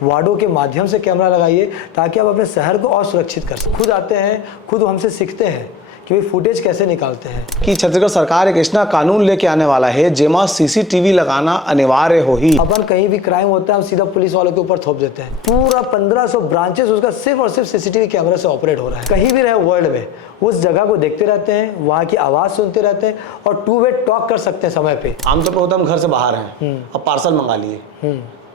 वार्डों के माध्यम से कैमरा लगाइए ताकि आप अपने शहर को और सुरक्षित कर सकें। खुद आते हैं, खुद हमसे सीखते हैं कि भाई फुटेज कैसे निकालते हैं। कि छत्तीसगढ़ सरकार एक ऐसा कानून लेके आने वाला है जेमा सीसीटीवी लगाना अनिवार्य हो ही। अपन कहीं भी क्राइम होता है हम सीधा पुलिस वालों के ऊपर थोप देते हैं। पूरा 1500 ब्रांचेस उसका सिर्फ और सिर्फ सीसीटीवी कैमरा से ऑपरेट हो रहा है। कहीं भी रहे वर्ल्ड में उस जगह को देखते रहते हैं, वहाँ की आवाज़ सुनते रहते हैं और टू वे टॉक कर सकते हैं समय पे। आमतौर पर होता है हम घर से बाहर हैं, अब पार्सल मंगा लिए,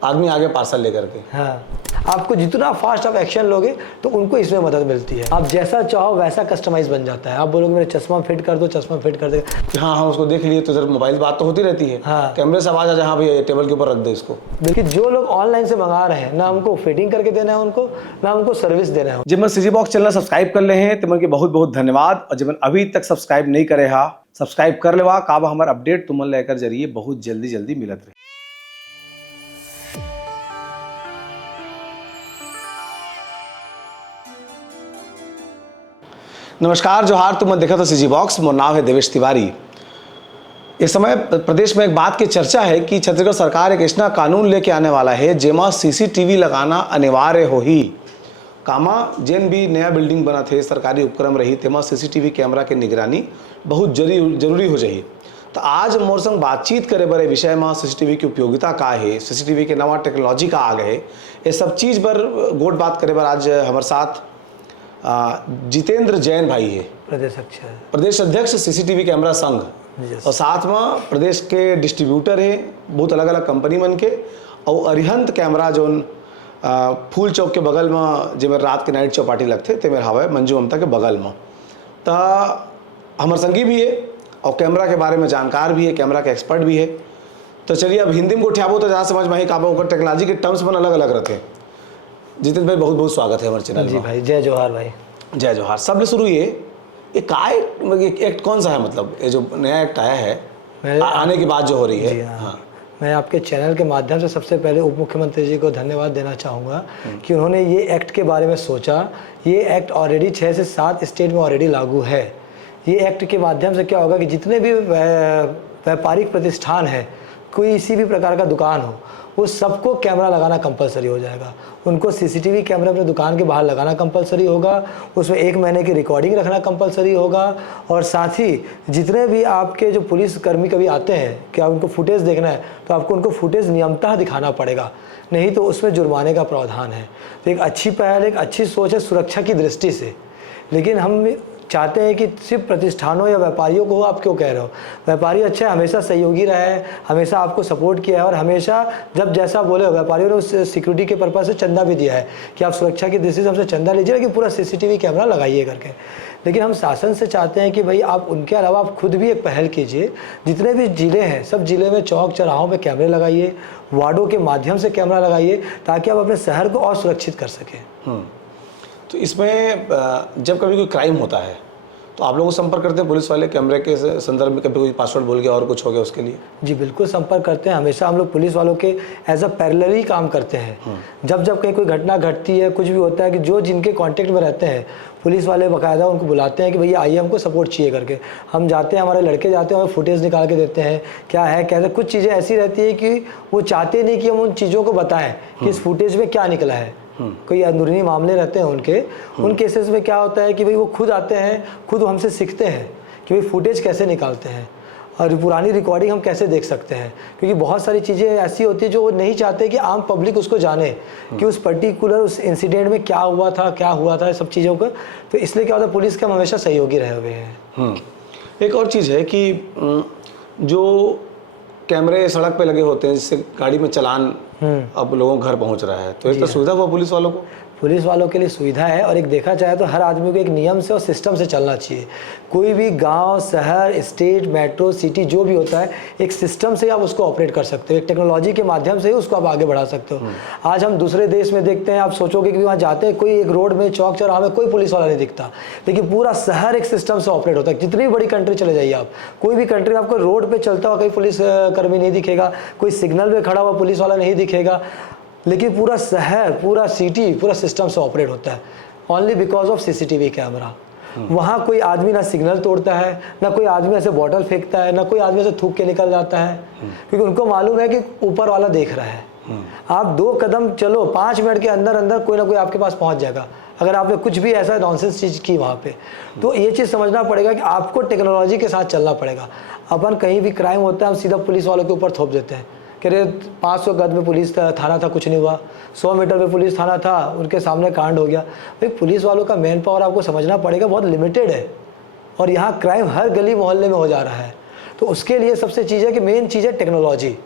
आदमी आगे पार्सल लेकर के। हाँ, आपको जितना फास्ट आप एक्शन लोगे तो उनको इसमें मदद मिलती है। आप जैसा चाहो वैसा कस्टमाइज बन जाता है। आप बोलोगे मेरे चश्मा फिट कर दो, चश्मा फिट कर देगा। हाँ हाँ, उसको देख लिए तो सर मोबाइल बात तो होती रहती है। हाँ। कैमरे से आवाज आ जाए, हाँ भाई टेबल के ऊपर रख दो इसको। देखिए जो लोग ऑनलाइन से मंगा रहे हैं ना हमको फिटिंग करके देना है उनको, ना हमको सर्विस देना है। जब मैं सीजी बॉक्स चैनल सब्सक्राइब कर ले हैं तो मन के बहुत बहुत धन्यवाद। और जब अभी तक सब्सक्राइब नहीं करे हा सब्सक्राइब कर लेवा काबा हमारे अपडेट तुमन लेकर जरिए बहुत जल्दी मिलत रहे। नमस्कार, जोहार। तुम देखा था सीजी बॉक्स। मोर नाम है देवेश तिवारी। इस समय प्रदेश में एक बात की चर्चा है कि छत्तीसगढ़ सरकार एक ऐसा कानून लेके आने वाला है जेमा सीसीटीवी लगाना अनिवार्य हो ही। कामा जेन भी नया बिल्डिंग बना थे, सरकारी उपक्रम रही तेमा सीसीटीवी कैमरा के निगरानी बहुत जरूरी हो जाइए। तो आज मोर संग बातचीत करे बर विषय में सीसीटीवी की उपयोगिता का है, सीसीटीवी के नवा टेक्नोलॉजी का आ गए, ये सब चीज़ पर गोट बात करे बर आज हमारे साथ जितेंद्र जैन भाई है, प्रदेश अध्यक्ष सीसीटीवी कैमरा संघ, और साथ में प्रदेश के डिस्ट्रीब्यूटर है बहुत अलग अलग कंपनी मन के। और अरिहंत कैमरा जोन फूल चौक के बगल में जो मेरे रात के नाइट चौपाटी लगते थे मेरे हवा मंजू ममता के बगल में, तो हमारे संगी भी है और कैमरा के बारे में जानकार भी है, कैमरा के एक्सपर्ट भी है। तो चलिए अब हिंदी में उठाबो तो जहाँ समझ में ही काबा होकर टेक्नोलॉजी के टर्म्स में अलग अलग रहते हैं। जितेंद्र भाई बहुत बहुत स्वागत है हमारे चैनल जी भाई, जय जोहार भाई। जय जोहार। सबसे शुरू ये काय एक्ट कौन सा है, मतलब ये जो नया एक्ट आया है आने की बात जो हो रही है। हाँ। मैं आपके चैनल के माध्यम से सबसे पहले उप मुख्यमंत्री जी को धन्यवाद देना चाहूँगा कि उन्होंने ये एक्ट के बारे में सोचा। ये एक्ट ऑलरेडी 6 से 7 स्टेट में ऑलरेडी लागू है। ये एक्ट के माध्यम से क्या होगा कि जितने भी व्यापारिक प्रतिष्ठान है, कोई इसी भी प्रकार का दुकान हो, वो सबको कैमरा लगाना कंपलसरी हो जाएगा। उनको सीसीटीवी कैमरा अपने दुकान के बाहर लगाना कंपलसरी होगा, उसमें 1 महीने की रिकॉर्डिंग रखना कंपलसरी होगा। और साथ ही जितने भी आपके जो पुलिस कर्मी कभी आते हैं कि आप उनको फुटेज देखना है तो आपको उनको फुटेज नियमतः दिखाना पड़ेगा, नहीं तो उसमें जुर्माने का प्रावधान है। तो एक अच्छी पहल, एक अच्छी सोच है सुरक्षा की दृष्टि से। लेकिन हम चाहते हैं कि सिर्फ प्रतिष्ठानों या व्यापारियों को आप क्यों कह रहे हो। व्यापारी अच्छा है, हमेशा सहयोगी रहा है, हमेशा आपको सपोर्ट किया है और हमेशा जब जैसा बोले व्यापारियों ने उस सिक्योरिटी के पर्पज़ से चंदा भी दिया है कि आप सुरक्षा की दृष्टि से हमसे चंदा लीजिए कि पूरा सीसीटीवी कैमरा लगाइए करके। लेकिन हम शासन से चाहते हैं कि भाई आप उनके अलावा आप खुद भी एक पहल कीजिए। जितने भी ज़िले हैं सब ज़िले में चौक चौराहों पर कैमरे लगाइए, वार्डों के माध्यम से कैमरा लगाइए ताकि आप अपने शहर को और सुरक्षित कर सकें। तो इसमें जब कभी कोई क्राइम होता है तो आप लोगों को संपर्क करते हैं पुलिस वाले कैमरे के संदर्भ में? कभी कोई पासवर्ड बोल गया और कुछ हो गया उसके लिए? जी बिल्कुल संपर्क करते हैं। हमेशा हम लोग पुलिस वालों के एज अ पैरेलली काम करते हैं। जब कहीं कोई घटना घटती है, कुछ भी होता है कि जो जिनके कांटेक्ट में रहते हैं पुलिस वाले बाकायदा उनको बुलाते हैं कि भैया आइए हमको सपोर्ट चाहिए करके। हम जाते हैं, हमारे लड़के जाते हैं और फुटेज निकाल के देते हैं क्या है कैसे। कुछ चीज़ें ऐसी रहती है कि वो चाहते नहीं कि हम उन चीज़ों को बताएं कि इस फुटेज में क्या निकला है। कोई अंदरूनी मामले रहते हैं उन केसेस में क्या होता है कि भाई वो खुद आते हैं, खुद हमसे सीखते हैं कि भाई फुटेज कैसे निकालते हैं और पुरानी रिकॉर्डिंग हम कैसे देख सकते हैं। क्योंकि बहुत सारी चीज़ें ऐसी होती है जो वो नहीं चाहते कि आम पब्लिक उसको जाने कि उस पर्टिकुलर उस इंसिडेंट में क्या हुआ था सब चीज़ों को। तो इसलिए क्या होता है पुलिस के हम हमेशा सहयोगी रहे हुए हैं। एक और चीज़ है कि जो कैमरे सड़क पे लगे होते हैं जिससे गाड़ी में चालान अब लोगों के घर पहुंच रहा है, तो एक तो सुविधा हुआ पुलिस वालों को। पुलिस वालों के लिए सुविधा है और एक देखा जाए तो हर आदमी को एक नियम से और सिस्टम से चलना चाहिए। कोई भी गांव, शहर, स्टेट, मेट्रो, सिटी जो भी होता है एक सिस्टम से आप उसको ऑपरेट कर सकते हो। एक टेक्नोलॉजी के माध्यम से ही उसको आप आगे बढ़ा सकते हो। आज हम दूसरे देश में देखते हैं, आप सोचोगे कि वहाँ जाते हैं कोई एक रोड में चौक चौराहा में कोई पुलिस वाला नहीं दिखता, लेकिन पूरा शहर एक सिस्टम से ऑपरेट होता है। जितनी बड़ी कंट्री चले जाइए आप, कोई भी कंट्री में आपको रोड पर चलता हुआ कोई पुलिस कर्मी नहीं दिखेगा, कोई सिग्नल पर खड़ा हुआ पुलिस वाला नहीं दिखेगा, लेकिन पूरा शहर, पूरा सिटी, पूरा सिस्टम से ऑपरेट होता है only because of CCTV camera. वहाँ कोई आदमी ना सिग्नल तोड़ता है, ना कोई आदमी ऐसे बॉटल फेंकता है, ना कोई आदमी ऐसे थूक के निकल जाता है, क्योंकि उनको मालूम है कि ऊपर वाला देख रहा है। आप 2 कदम चलो, 5 मिनट के अंदर अंदर कोई ना कोई आपके पास पहुंच जाएगा, अगर आपने कुछ भी ऐसा नॉनसेंस चीज़ की वहाँ पे। तो ये चीज़ समझना पड़ेगा कि आपको टेक्नोलॉजी के साथ चलना पड़ेगा। अपन कहीं भी क्राइम होता है हम सीधा पुलिस वालों के ऊपर थोप देते हैं कि अरे 500 गज में पुलिस थाना था, कुछ नहीं हुआ, 100 मीटर पे पुलिस थाना था, उनके सामने कांड हो गया। भाई पुलिस वालों का मैन पावर आपको समझना पड़ेगा बहुत लिमिटेड है, और यहाँ क्राइम हर गली मोहल्ले में हो जा रहा है। तो उसके लिए सबसे चीज़ है कि मेन चीज़ है टेक्नोलॉजी,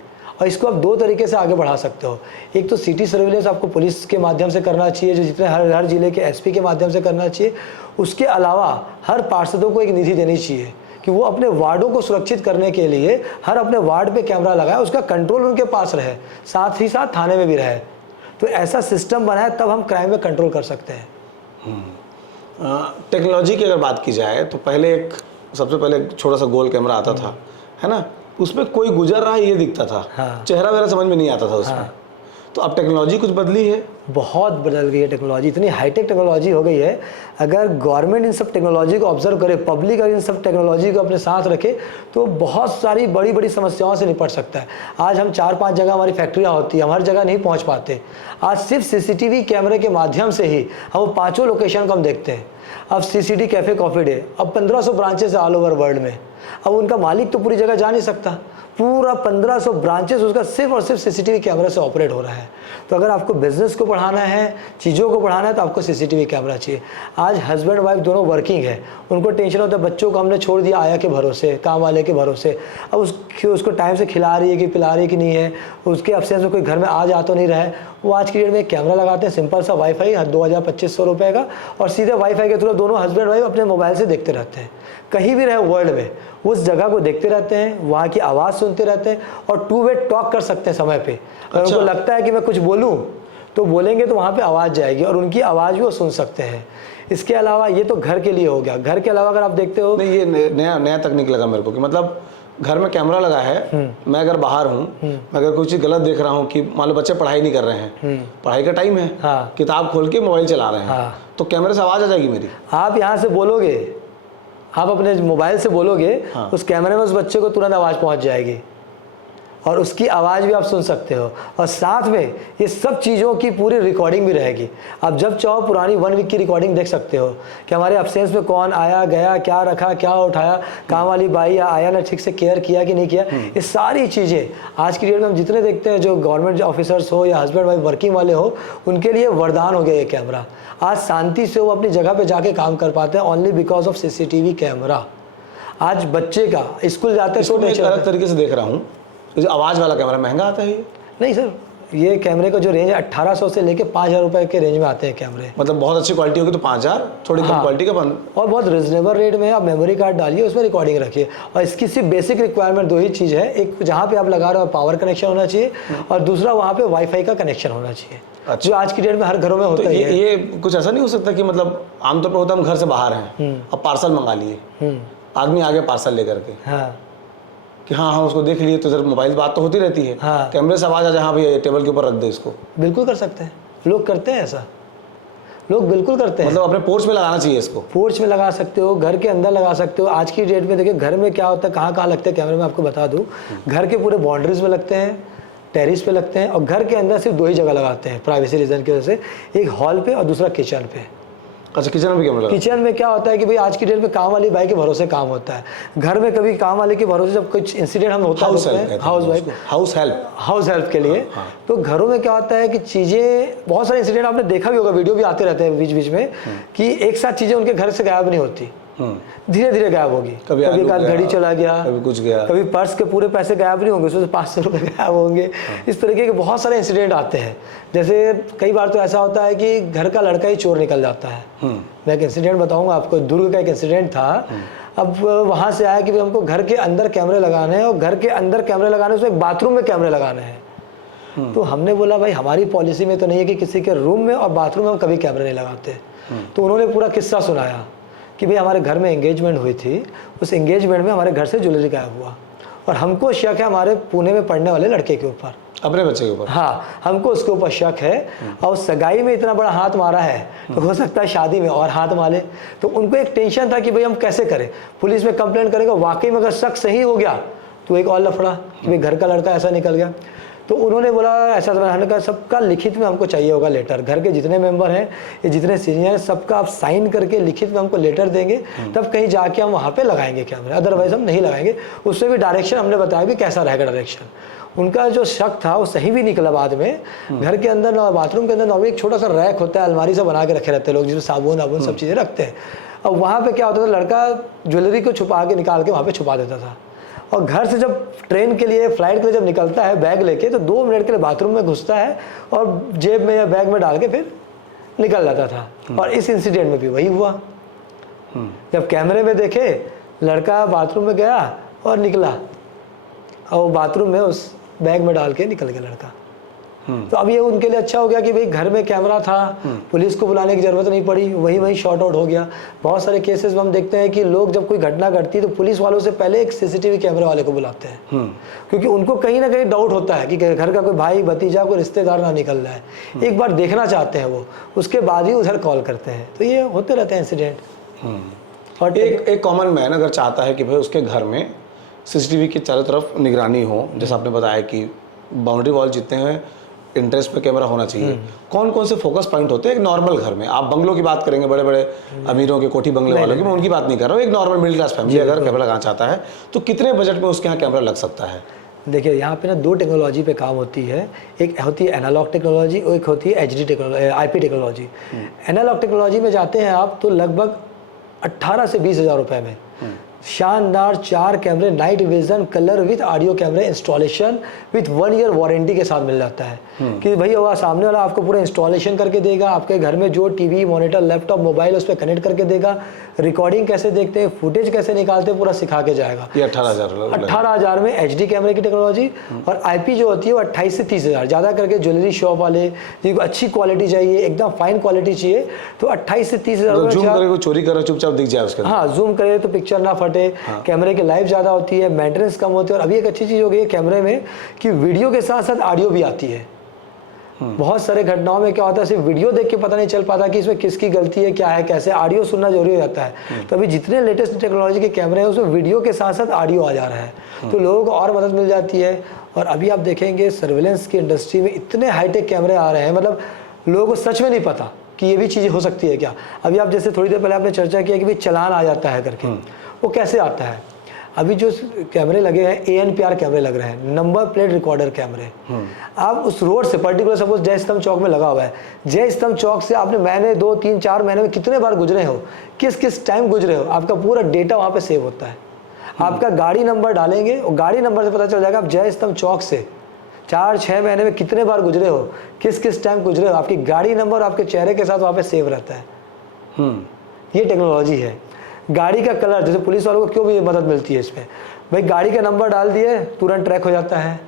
और इसको आप 2 तरीके से आगे बढ़ा सकते हो। एक तो सिटी सर्विलेंस आपको पुलिस के माध्यम से करना चाहिए, जो जितने हर जिले के एसपी के माध्यम से करना चाहिए। उसके अलावा हर पार्षदों को एक निधि देनी चाहिए कि वो अपने वार्डों को सुरक्षित करने के लिए हर अपने वार्ड पे कैमरा लगाए, उसका कंट्रोल उनके पास रहे, साथ ही साथ थाने में भी रहे। तो ऐसा सिस्टम बनाए तब हम क्राइम में कंट्रोल कर सकते हैं। टेक्नोलॉजी की अगर बात की जाए तो पहले सबसे पहले एक छोटा सा गोल कैमरा आता था, है ना, उसमें कोई गुजर रहा है ये दिखता था। हाँ। चेहरा वगैरह समझ में नहीं आता था उसमें। हाँ। तो अब टेक्नोलॉजी कुछ बदली है, बहुत बदल गई है टेक्नोलॉजी, इतनी हाईटेक टेक्नोलॉजी हो गई है। अगर गवर्नमेंट इन सब टेक्नोलॉजी को ऑब्जर्व करे, पब्लिक अगर इन सब टेक्नोलॉजी को अपने साथ रखे, तो बहुत सारी बड़ी बड़ी समस्याओं से निपट सकता है। आज हम 4-5 जगह हमारी फैक्ट्रियाँ होती हैं, हम हर जगह नहीं पहुँच पाते। आज सिर्फ सीसीटीवी कैमरे के माध्यम से ही हम 5 लोकेशन को हम देखते हैं। अब सीसीटी कैफ़े कॉफ़ी डे, अब 1500 ब्रांचेस ऑल ओवर वर्ल्ड में। अब उनका मालिक तो पूरी जगह जा नहीं सकता, पूरा 1500 ब्रांचेस उसका सिर्फ और सिर्फ सीसीटीवी कैमरा से ऑपरेट हो रहा है। तो अगर आपको बिजनेस को बढ़ाना है, चीज़ों को बढ़ाना है, तो आपको सीसीटीवी कैमरा चाहिए। आज हस्बैंड वाइफ दोनों वर्किंग है, उनको टेंशन होता है बच्चों को हमने छोड़ दिया आया के भरोसे, काम वाले के भरोसे। अब उसको टाइम से खिला रही है कि पिला रही है कि नहीं है, उसके अब्सेंस में कोई घर में आ जा तो नहीं रहा है, वो आज की डेट में एक कैमरा लगाते हैं, सिंपल सा वाईफाई 2000-2500 रुपये का, और सीधे वाईफाई के थ्रू दोनों हस्बैंड वाइफ अपने मोबाइल से देखते रहते हैं। कहीं भी रहे वर्ल्ड में उस जगह को देखते रहते हैं, वहाँ की आवाज़ सुनते रहते हैं, और 2 वे टॉक कर सकते हैं समय पे। अगर उनको लगता है कि मैं कुछ बोलूँ तो बोलेंगे, तो वहाँ पे आवाज़ जाएगी और उनकी आवाज़ भी वो सुन सकते हैं। इसके अलावा ये तो घर के लिए हो गया। घर के अलावा अगर आप देखते हो, नहीं, ये नया तकनीक लगा मेरे को कि मतलब घर में कैमरा लगा है, मैं अगर बाहर हूँ, मैं अगर कुछ चीज़ गलत देख रहा हूँ कि मान लो बच्चे पढ़ाई नहीं कर रहे हैं, पढ़ाई का टाइम है, हाँ, किताब खोल के मोबाइल चला रहे हैं, हाँ, तो कैमरे से आवाज़ आ जाएगी मेरी। आप यहाँ से बोलोगे, आप अपने मोबाइल से बोलोगे, हाँ, उस कैमरे में उस बच्चे को तुरंत आवाज़ पहुँच जाएगी और उसकी आवाज़ भी आप सुन सकते हो, और साथ में ये सब चीज़ों की पूरी रिकॉर्डिंग भी रहेगी। आप जब चाहो पुरानी 1 वीक की रिकॉर्डिंग देख सकते हो कि हमारे अब्सेंस में कौन आया गया, क्या रखा, क्या उठाया, काम वाली बाई आया ना, ठीक से केयर किया कि नहीं किया। ये सारी चीज़ें आज की डेट में हम जितने देखते हैं, जो गवर्नमेंट ऑफिसर्स हो या हस्बैंड वाइफ वर्किंग वाले हो, उनके लिए वरदान हो गया ये कैमरा। आज शांति से वो अपनी जगह पर जाके काम कर पाते हैं, only because of CCTV camera. आज बच्चे का स्कूल जाते हैं, तो मैं एक अलग तरीके से देख रहा हूँ, जो आवाज़ वाला कैमरा महंगा आता है ये? नहीं सर, ये कैमरे का जो रेंज है 1800 से लेके 5000 रुपए के रेंज में आते हैं कैमरे। मतलब बहुत अच्छी क्वालिटी होगी तो 5000, थोड़ी कम क्वालिटी का और बहुत रिजनेबल रेट में आप मेमोरी कार्ड डालिए, उसमें रिकॉर्डिंग रखिए। और इसकी सिर्फ बेसिक रिक्वायरमेंट 2 ही चीज़ है, एक जहाँ पे आप लगा रहे हो पावर कनेक्शन होना चाहिए, और दूसरा वहाँ पे वाईफाई का कनेक्शन होना चाहिए। अच्छा। जो आज की डेट में हर घरों में होता है। ये कुछ ऐसा नहीं हो सकता कि मतलब आमतौर पर होता है हम घर से बाहर हैं, अब पार्सल मंगा लिए, आदमी आ गया पार्सल लेकर के, हाँ, कि हाँ उसको देख लिए, तो इधर मोबाइल बात तो होती रहती है, हाँ, कैमरे से आवाज़ आ जाए, हाँ भैया टेबल के ऊपर रख दे इसको, बिल्कुल कर सकते हैं, लोग करते हैं ऐसा, लोग बिल्कुल करते हैं। मतलब अपने पोर्च में लगाना चाहिए इसको। पोर्च में लगा सकते हो, घर के अंदर लगा सकते हो। आज की डेट में देखिए घर में क्या होता है, कहाँ कहाँ लगते हैं कैमरे में आपको बता दूँ। घर के पूरे बाउंड्रीज में लगते हैं, टेरिस पे लगते हैं, और घर के अंदर सिर्फ 2 ही जगह लगाते हैं प्राइवेसी रीजन की वजह से, एक हॉल पे और दूसरा किचन पे। अच्छा, किचन में कैमरा? किचन में क्या होता है कि भाई आज की डेट में काम वाली बाई के भरोसे काम होता है। घर में कभी काम वाले के भरोसे जब कुछ इंसिडेंट हम होता है, हाउस हेल्प के लिए, तो घरों में क्या होता है कि चीज़ें, बहुत सारे इंसिडेंट आपने देखा भी होगा, वीडियो भी आते रहते हैं बीच बीच में, कि एक साथ चीज़ें उनके घर से गायब नहीं होती, धीरे धीरे गायब होगी। कभी घड़ी चला गया, कभी कुछ गया, कभी पर्स के पूरे पैसे गायब नहीं होंगे, उसमें से 500 रुपये गायब होंगे। इस तरीके के बहुत सारे इंसिडेंट आते हैं। जैसे कई बार तो ऐसा होता है कि घर का लड़का ही चोर निकल जाता है। मैं एक इंसिडेंट बताऊंगा आपको, दुर्ग का एक इंसिडेंट था। अब वहाँ से आया कि हमको घर के अंदर कैमरे लगाने हैं, और घर के अंदर कैमरे लगाने, उसमें एक बाथरूम में कैमरे लगाने हैं। तो हमने बोला भाई हमारी पॉलिसी में तो नहीं है कि किसी के रूम में और बाथरूम में हम कभी कैमरे नहीं लगाते। तो उन्होंने पूरा किस्सा सुनाया कि भाई हमारे घर में एंगेजमेंट हुई थी, उस एंगेजमेंट में हमारे घर से ज्वेलरी गायब हुआ, और हमको शक है हमारे पुणे में पढ़ने वाले लड़के के ऊपर, अपने बच्चे के ऊपर। हाँ, हमको उसके ऊपर शक है, और सगाई में इतना बड़ा हाथ मारा है, तो हो सकता है शादी में और हाथ मारे। तो उनको एक टेंशन था कि भाई हम कैसे करें, पुलिस में कंप्लेंट करेंगे, वाकई में अगर शक सही हो गया तो एक और लफड़ा कि भाई घर का लड़का ऐसा निकल गया। तो उन्होंने बोला ऐसा हमने कहा सबका लिखित में हमको चाहिए होगा लेटर, घर के जितने मेंबर हैं ये जितने सीनियर हैं सबका आप साइन करके लिखित में हमको लेटर देंगे, तब कहीं जाके हम वहाँ पे लगाएंगे कैमरे, अदरवाइज हम नहीं लगाएंगे। उससे भी डायरेक्शन हमने बताया भी कैसा रहेगा डायरेक्शन। उनका जो शक था वो सही भी निकला बाद में। घर के अंदर बाथरूम के अंदर नॉर्मली एक छोटा सा रैक होता है, अलमारी से बना के रखे रहते हैं लोग, जिसमें साबुन वाबुन सब चीज़ें रखते हैं। अब वहाँ पे क्या होता था, लड़का ज्वेलरी को छुपा के निकाल के वहाँ पे छुपा देता था, और घर से जब ट्रेन के लिए फ्लाइट के लिए जब निकलता है बैग लेके, तो 2 मिनट के लिए बाथरूम में घुसता है और जेब में या बैग में डाल के फिर निकल जाता था। और इस इंसिडेंट में भी वही हुआ। जब कैमरे में देखे लड़का बाथरूम में गया और निकला, और वो बाथरूम में उस बैग में डाल के निकल गया लड़का। तो अब ये उनके लिए अच्छा हो गया कि भाई घर में कैमरा था, पुलिस को बुलाने की जरूरत नहीं पड़ी, वही शॉर्ट आउट हो गया। बहुत सारे केसेस में हम देखते हैं कि लोग जब कोई घटना घटती है तो पुलिस वालों से पहले एक सीसीटीवी कैमरे वाले को बुलाते हैं, क्योंकि उनको कहीं ना कहीं डाउट होता है कि घर का कोई भाई भतीजा कोई रिश्तेदार ना निकल रहा है, एक बार देखना चाहते हैं वो, उसके बाद ही उधर कॉल करते हैं। तो ये होते रहते हैं इंसिडेंट। और एक कॉमन मैन अगर चाहता है कि भाई उसके घर में सीसीटीवी की चारों तरफ निगरानी हो, जैसे आपने बताया कि बाउंड्री वॉल जितने हैं इंटरेस्ट पे कैमरा होना चाहिए, कौन कौन से फोकस पॉइंट होते हैं एक नॉर्मल घर में? आप बंगलों की बात करेंगे, बड़े बड़े अमीरों के कोठी बंगले वालों की, मैं उनकी बात नहीं कर रहा हूँ। एक नॉर्मल मिडिल क्लास फैमिली अगर कैमरा लगाना चाहता है तो कितने बजट में उसके यहाँ कैमरा लग सकता है? देखिए यहाँ पे ना 2 टेक्नोलॉजी पे काम होती है, एक होती है एनालॉग टेक्नोलॉजी और एक होती है HD technology, IP technology. Analogue technology में जाते हैं आप तो लगभग 18 से 20 हज़ार रुपये में शानदार 4 कैमरे night vision colour with audio कैमरे इंस्टॉलेशन विथ 1 ईयर वारंटी के साथ मिल जाता है। कि भाई वो सामने वाला आपको पूरा इंस्टॉलेशन करके देगा, आपके घर में जो टीवी मॉनिटर लैपटॉप मोबाइल उस पर कनेक्ट करके देगा, रिकॉर्डिंग कैसे देखते हैं फुटेज कैसे निकालते हैं पूरा सिखा के जाएगा। ये 18,000 में HD कैमरे की टेक्नोलॉजी, और IP जो होती है वो 28 से 30 हज़ार। ज़्यादा करके ज्वेलरी शॉप वाले जिनको अच्छी क्वालिटी चाहिए, एकदम फाइन क्वालिटी चाहिए, तो 28 से 30 हज़ार। जूम करे चोरी करे चुपचाप दिख जाए उसके। हाँ, जूम करे तो पिक्चर ना फटे, कैमरे की लाइफ ज़्यादा होती है, मेंटेनेंस कम होती है। और अभी एक अच्छी चीज़ हो गई है कैमरे में कि वीडियो के साथ साथ ऑडियो भी आती है। बहुत सारे घटनाओं में क्या होता है सिर्फ वीडियो देख के पता नहीं चल पाता कि इसमें किसकी गलती है, क्या है, कैसे, ऑडियो सुनना जरूरी हो जाता है। तो अभी जितने लेटेस्ट टेक्नोलॉजी के कैमरे हैं उसमें वीडियो के साथ साथ ऑडियो आ जा रहा है, तो लोगों को और मदद मिल जाती है। और अभी आप देखेंगे सर्विलेंस की इंडस्ट्री में इतने हाईटेक कैमरे आ रहे हैं, मतलब लोगों को सच में नहीं पता कि ये भी चीज़ हो सकती है क्या। अभी आप जैसे थोड़ी देर पहले आपने चर्चा किया कि भाई चालान आ जाता है करके, वो कैसे आता है। अभी जो कैमरे लगे हैं ANPR कैमरे लग रहे हैं, नंबर प्लेट रिकॉर्डर कैमरे। आप उस रोड से पर्टिकुलर सपोज जय स्तंभ चौक में लगा हुआ है, जय स्तंभ चौक से आपने महीने 2, 3, 4 महीने में कितने बार गुजरे हो, किस किस टाइम गुजरे हो, आपका पूरा डेटा वहाँ पे सेव होता है। आपका गाड़ी नंबर डालेंगे और गाड़ी नंबर से पता चल जाएगा आप जय स्तंभ चौक से 4-6 महीने में कितने बार गुजरे हो, किस किस टाइम गुजरे हो, आपकी गाड़ी नंबर आपके चेहरे के साथ वहाँ पे सेव रहता है। ये टेक्नोलॉजी है। गाड़ी का कलर, जैसे पुलिस वालों को क्यों भी मदद मिलती है इसमें, भाई गाड़ी का नंबर डाल दिए तुरंत ट्रैक हो जाता है।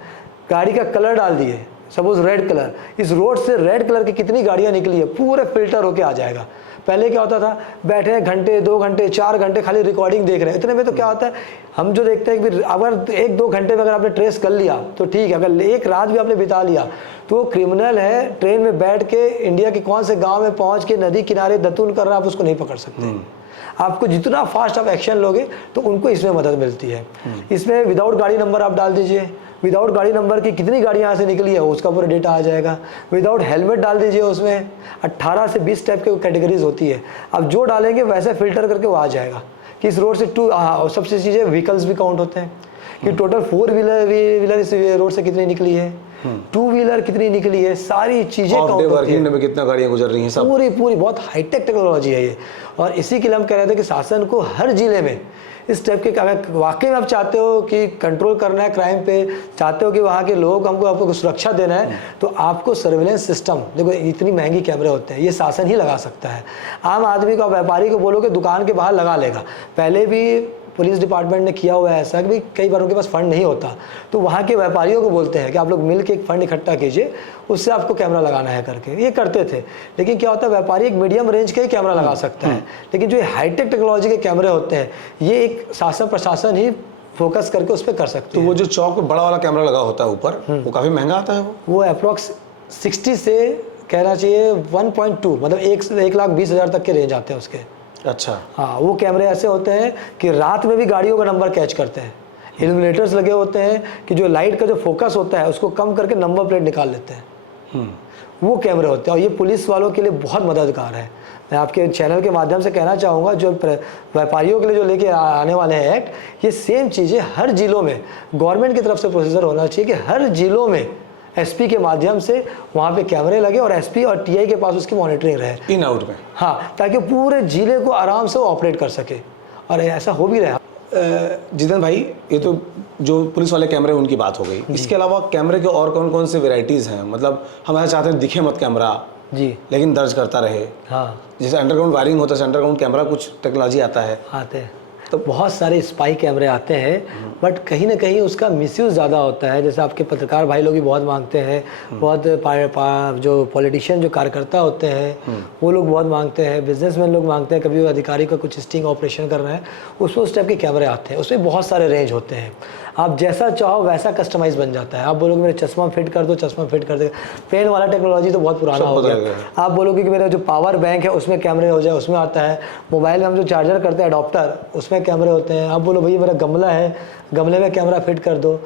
गाड़ी का कलर डाल दिए, सपोज रेड कलर, इस रोड से रेड कलर की कितनी गाड़ियाँ निकली है पूरे फिल्टर होके आ जाएगा। पहले क्या होता था, बैठे हैं घंटे 2 घंटे 4 घंटे खाली रिकॉर्डिंग देख रहे हैं, इतने में तो क्या होता है हम जो देखते हैं कि अगर 1-2 घंटे में अगर आपने ट्रेस कर लिया तो ठीक है, अगर एक रात भी आपने बिता लिया तो वो क्रिमिनल है, ट्रेन में बैठ के इंडिया के कौन से गाँव में पहुँच के नदी किनारे दतून कर रहा है, आप उसको नहीं पकड़ सकते। आपको जितना फास्ट आप एक्शन लोगे तो उनको इसमें मदद मिलती है। इसमें विदाउट गाड़ी नंबर आप डाल दीजिए, विदाउट गाड़ी नंबर की कितनी गाड़ियाँ यहाँ से निकली है उसका पूरा डेटा आ जाएगा। विदाउट हेलमेट डाल दीजिए, उसमें 18 से 20 टाइप के कैटेगरीज होती है, आप जो डालेंगे वैसे फिल्टर करके वो आ जाएगा कि इस रोड से और सबसे चीज़ें व्हीकल्स भी काउंट होते हैं कि टोटल 4 व्हीलर इस रोड से कितनी निकली है, 2 व्हीलर कितनी निकली है, सारी चीज़ें काउंट होती है। में कितना गाड़ियाँ गुजर रही हैं, सब पूरी बहुत हाईटेक टेक्नोलॉजी है ये। और इसी के लिए हम कह रहे थे कि शासन को हर जिले में इस टाइप के, अगर वाकई में आप चाहते हो कि कंट्रोल करना है क्राइम पे, चाहते हो कि वहाँ के लोग हमको आपको सुरक्षा देना है, तो आपको सर्विलेंस सिस्टम, देखो इतनी महंगी कैमरे होते हैं, ये शासन ही लगा सकता है। आम आदमी को, व्यापारी को बोलो कि दुकान के बाहर लगा लेगा। पहले भी पुलिस डिपार्टमेंट ने किया हुआ है ऐसा कि भाई कई बार उनके पास फंड नहीं होता, तो वहाँ के व्यापारियों को बोलते हैं कि आप लोग मिल के एक फंड इकट्ठा कीजिए, उससे आपको कैमरा लगाना है करके, ये करते थे। लेकिन क्या होता है, व्यापारी एक मीडियम रेंज का ही कैमरा लगा सकता है, लेकिन जो हाईटेक टेक्नोलॉजी के कैमरे होते हैं ये एक शासन प्रशासन ही फोकस करके उस पर कर सकते हैं। तो वो जो चौक पे बड़ा वाला कैमरा लगा होता है ऊपर, वो काफ़ी महंगा आता है। वो अप्रॉक्स 60 से कहना चाहिए 1.2, मतलब 1,20,000 तक के रेंज आते हैं उसके। अच्छा, हाँ, वो कैमरे ऐसे होते हैं कि रात में भी गाड़ियों का नंबर कैच करते हैं। इल्यूमिनेटर्स लगे होते हैं कि जो लाइट का जो फोकस होता है उसको कम करके नंबर प्लेट निकाल लेते हैं, वो कैमरे होते हैं। और ये पुलिस वालों के लिए बहुत मददगार है। मैं आपके चैनल के माध्यम से कहना चाहूँगा, जो व्यापारियों के लिए जो लेके आने वाले हैं एक्ट, ये सेम चीज़ें हर जिलों में गवर्नमेंट की तरफ से प्रोसीजर होना चाहिए कि हर जिलों में एसपी के माध्यम से वहाँ पे कैमरे लगे और एसपी और टीआई के पास उसकी मॉनिटरिंग रहे इन आउट में। हाँ, ताकि पूरे जिले को आराम से ऑपरेट कर सके, और ऐसा हो भी रहा। जितेंद्र भाई, ये तो जो पुलिस वाले कैमरे उनकी बात हो गई, इसके अलावा कैमरे के और कौन कौन से वेराइटीज़ हैं? मतलब हम ऐसा चाहते हैं दिखे मत कैमरा जी, लेकिन दर्ज करता रहे। हाँ, जैसे अंडरग्राउंड वायरिंग होता है, अंडरग्राउंड कैमरा कुछ टेक्नोलॉजी आता है, आते हैं तो बहुत सारे स्पाई कैमरे आते हैं, बट कहीं ना कहीं उसका मिसयूज़ ज़्यादा होता है। जैसे आपके पत्रकार भाई लोग भी बहुत मांगते हैं, बहुत जो पॉलिटिशियन जो कार्यकर्ता होते हैं वो लोग बहुत मांगते हैं, बिजनेसमैन लोग मांगते हैं, कभी अधिकारी का कुछ स्टिंग ऑपरेशन कर रहे हैं, उसमें उस टाइप के कैमरे आते हैं। उसमें बहुत सारे रेंज होते हैं, आप जैसा चाहो वैसा कस्टमाइज़ बन जाता है। आप बोलोगे मेरे चश्मा फिट कर दो, चश्मा फिट कर देगा। पेन वाला टेक्नोलॉजी तो बहुत पुराना हो गया। आप बोलोगे कि मेरा जो पावर बैंक है उसमें कैमरे हो जाए, उसमें आता है। मोबाइल में हम जो चार्जर करते हैं अडॉप्टर, उसमें कैमरे होते हैं। आप बोलो भैया मेरा गमला है, गमले में कैमरा फिट कर दो,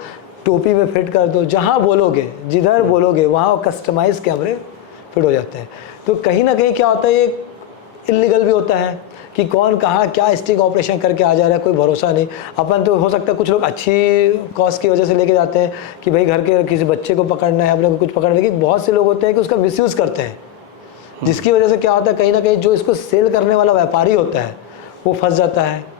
टोपी में फिट कर दो, जहाँ बोलोगे, जिधर बोलोगे वहाँ कस्टमाइज कैमरे फिट हो जाते हैं। तो कहीं ना कहीं क्या होता है, ये इलीगल भी होता है कि कौन कहाँ क्या स्टिंग ऑपरेशन करके आ जा रहा है, कोई भरोसा नहीं। अपन तो हो सकता है कुछ लोग अच्छी कॉज की वजह से लेके जाते हैं कि भाई घर के किसी बच्चे को पकड़ना है, अपने को कुछ पकड़ना है, लेकिन बहुत से लोग होते हैं कि उसका मिसयूज़ करते हैं, जिसकी वजह से क्या होता है, कहीं ना कहीं जो इसको सेल करने वाला व्यापारी होता है वो फंस जाता है।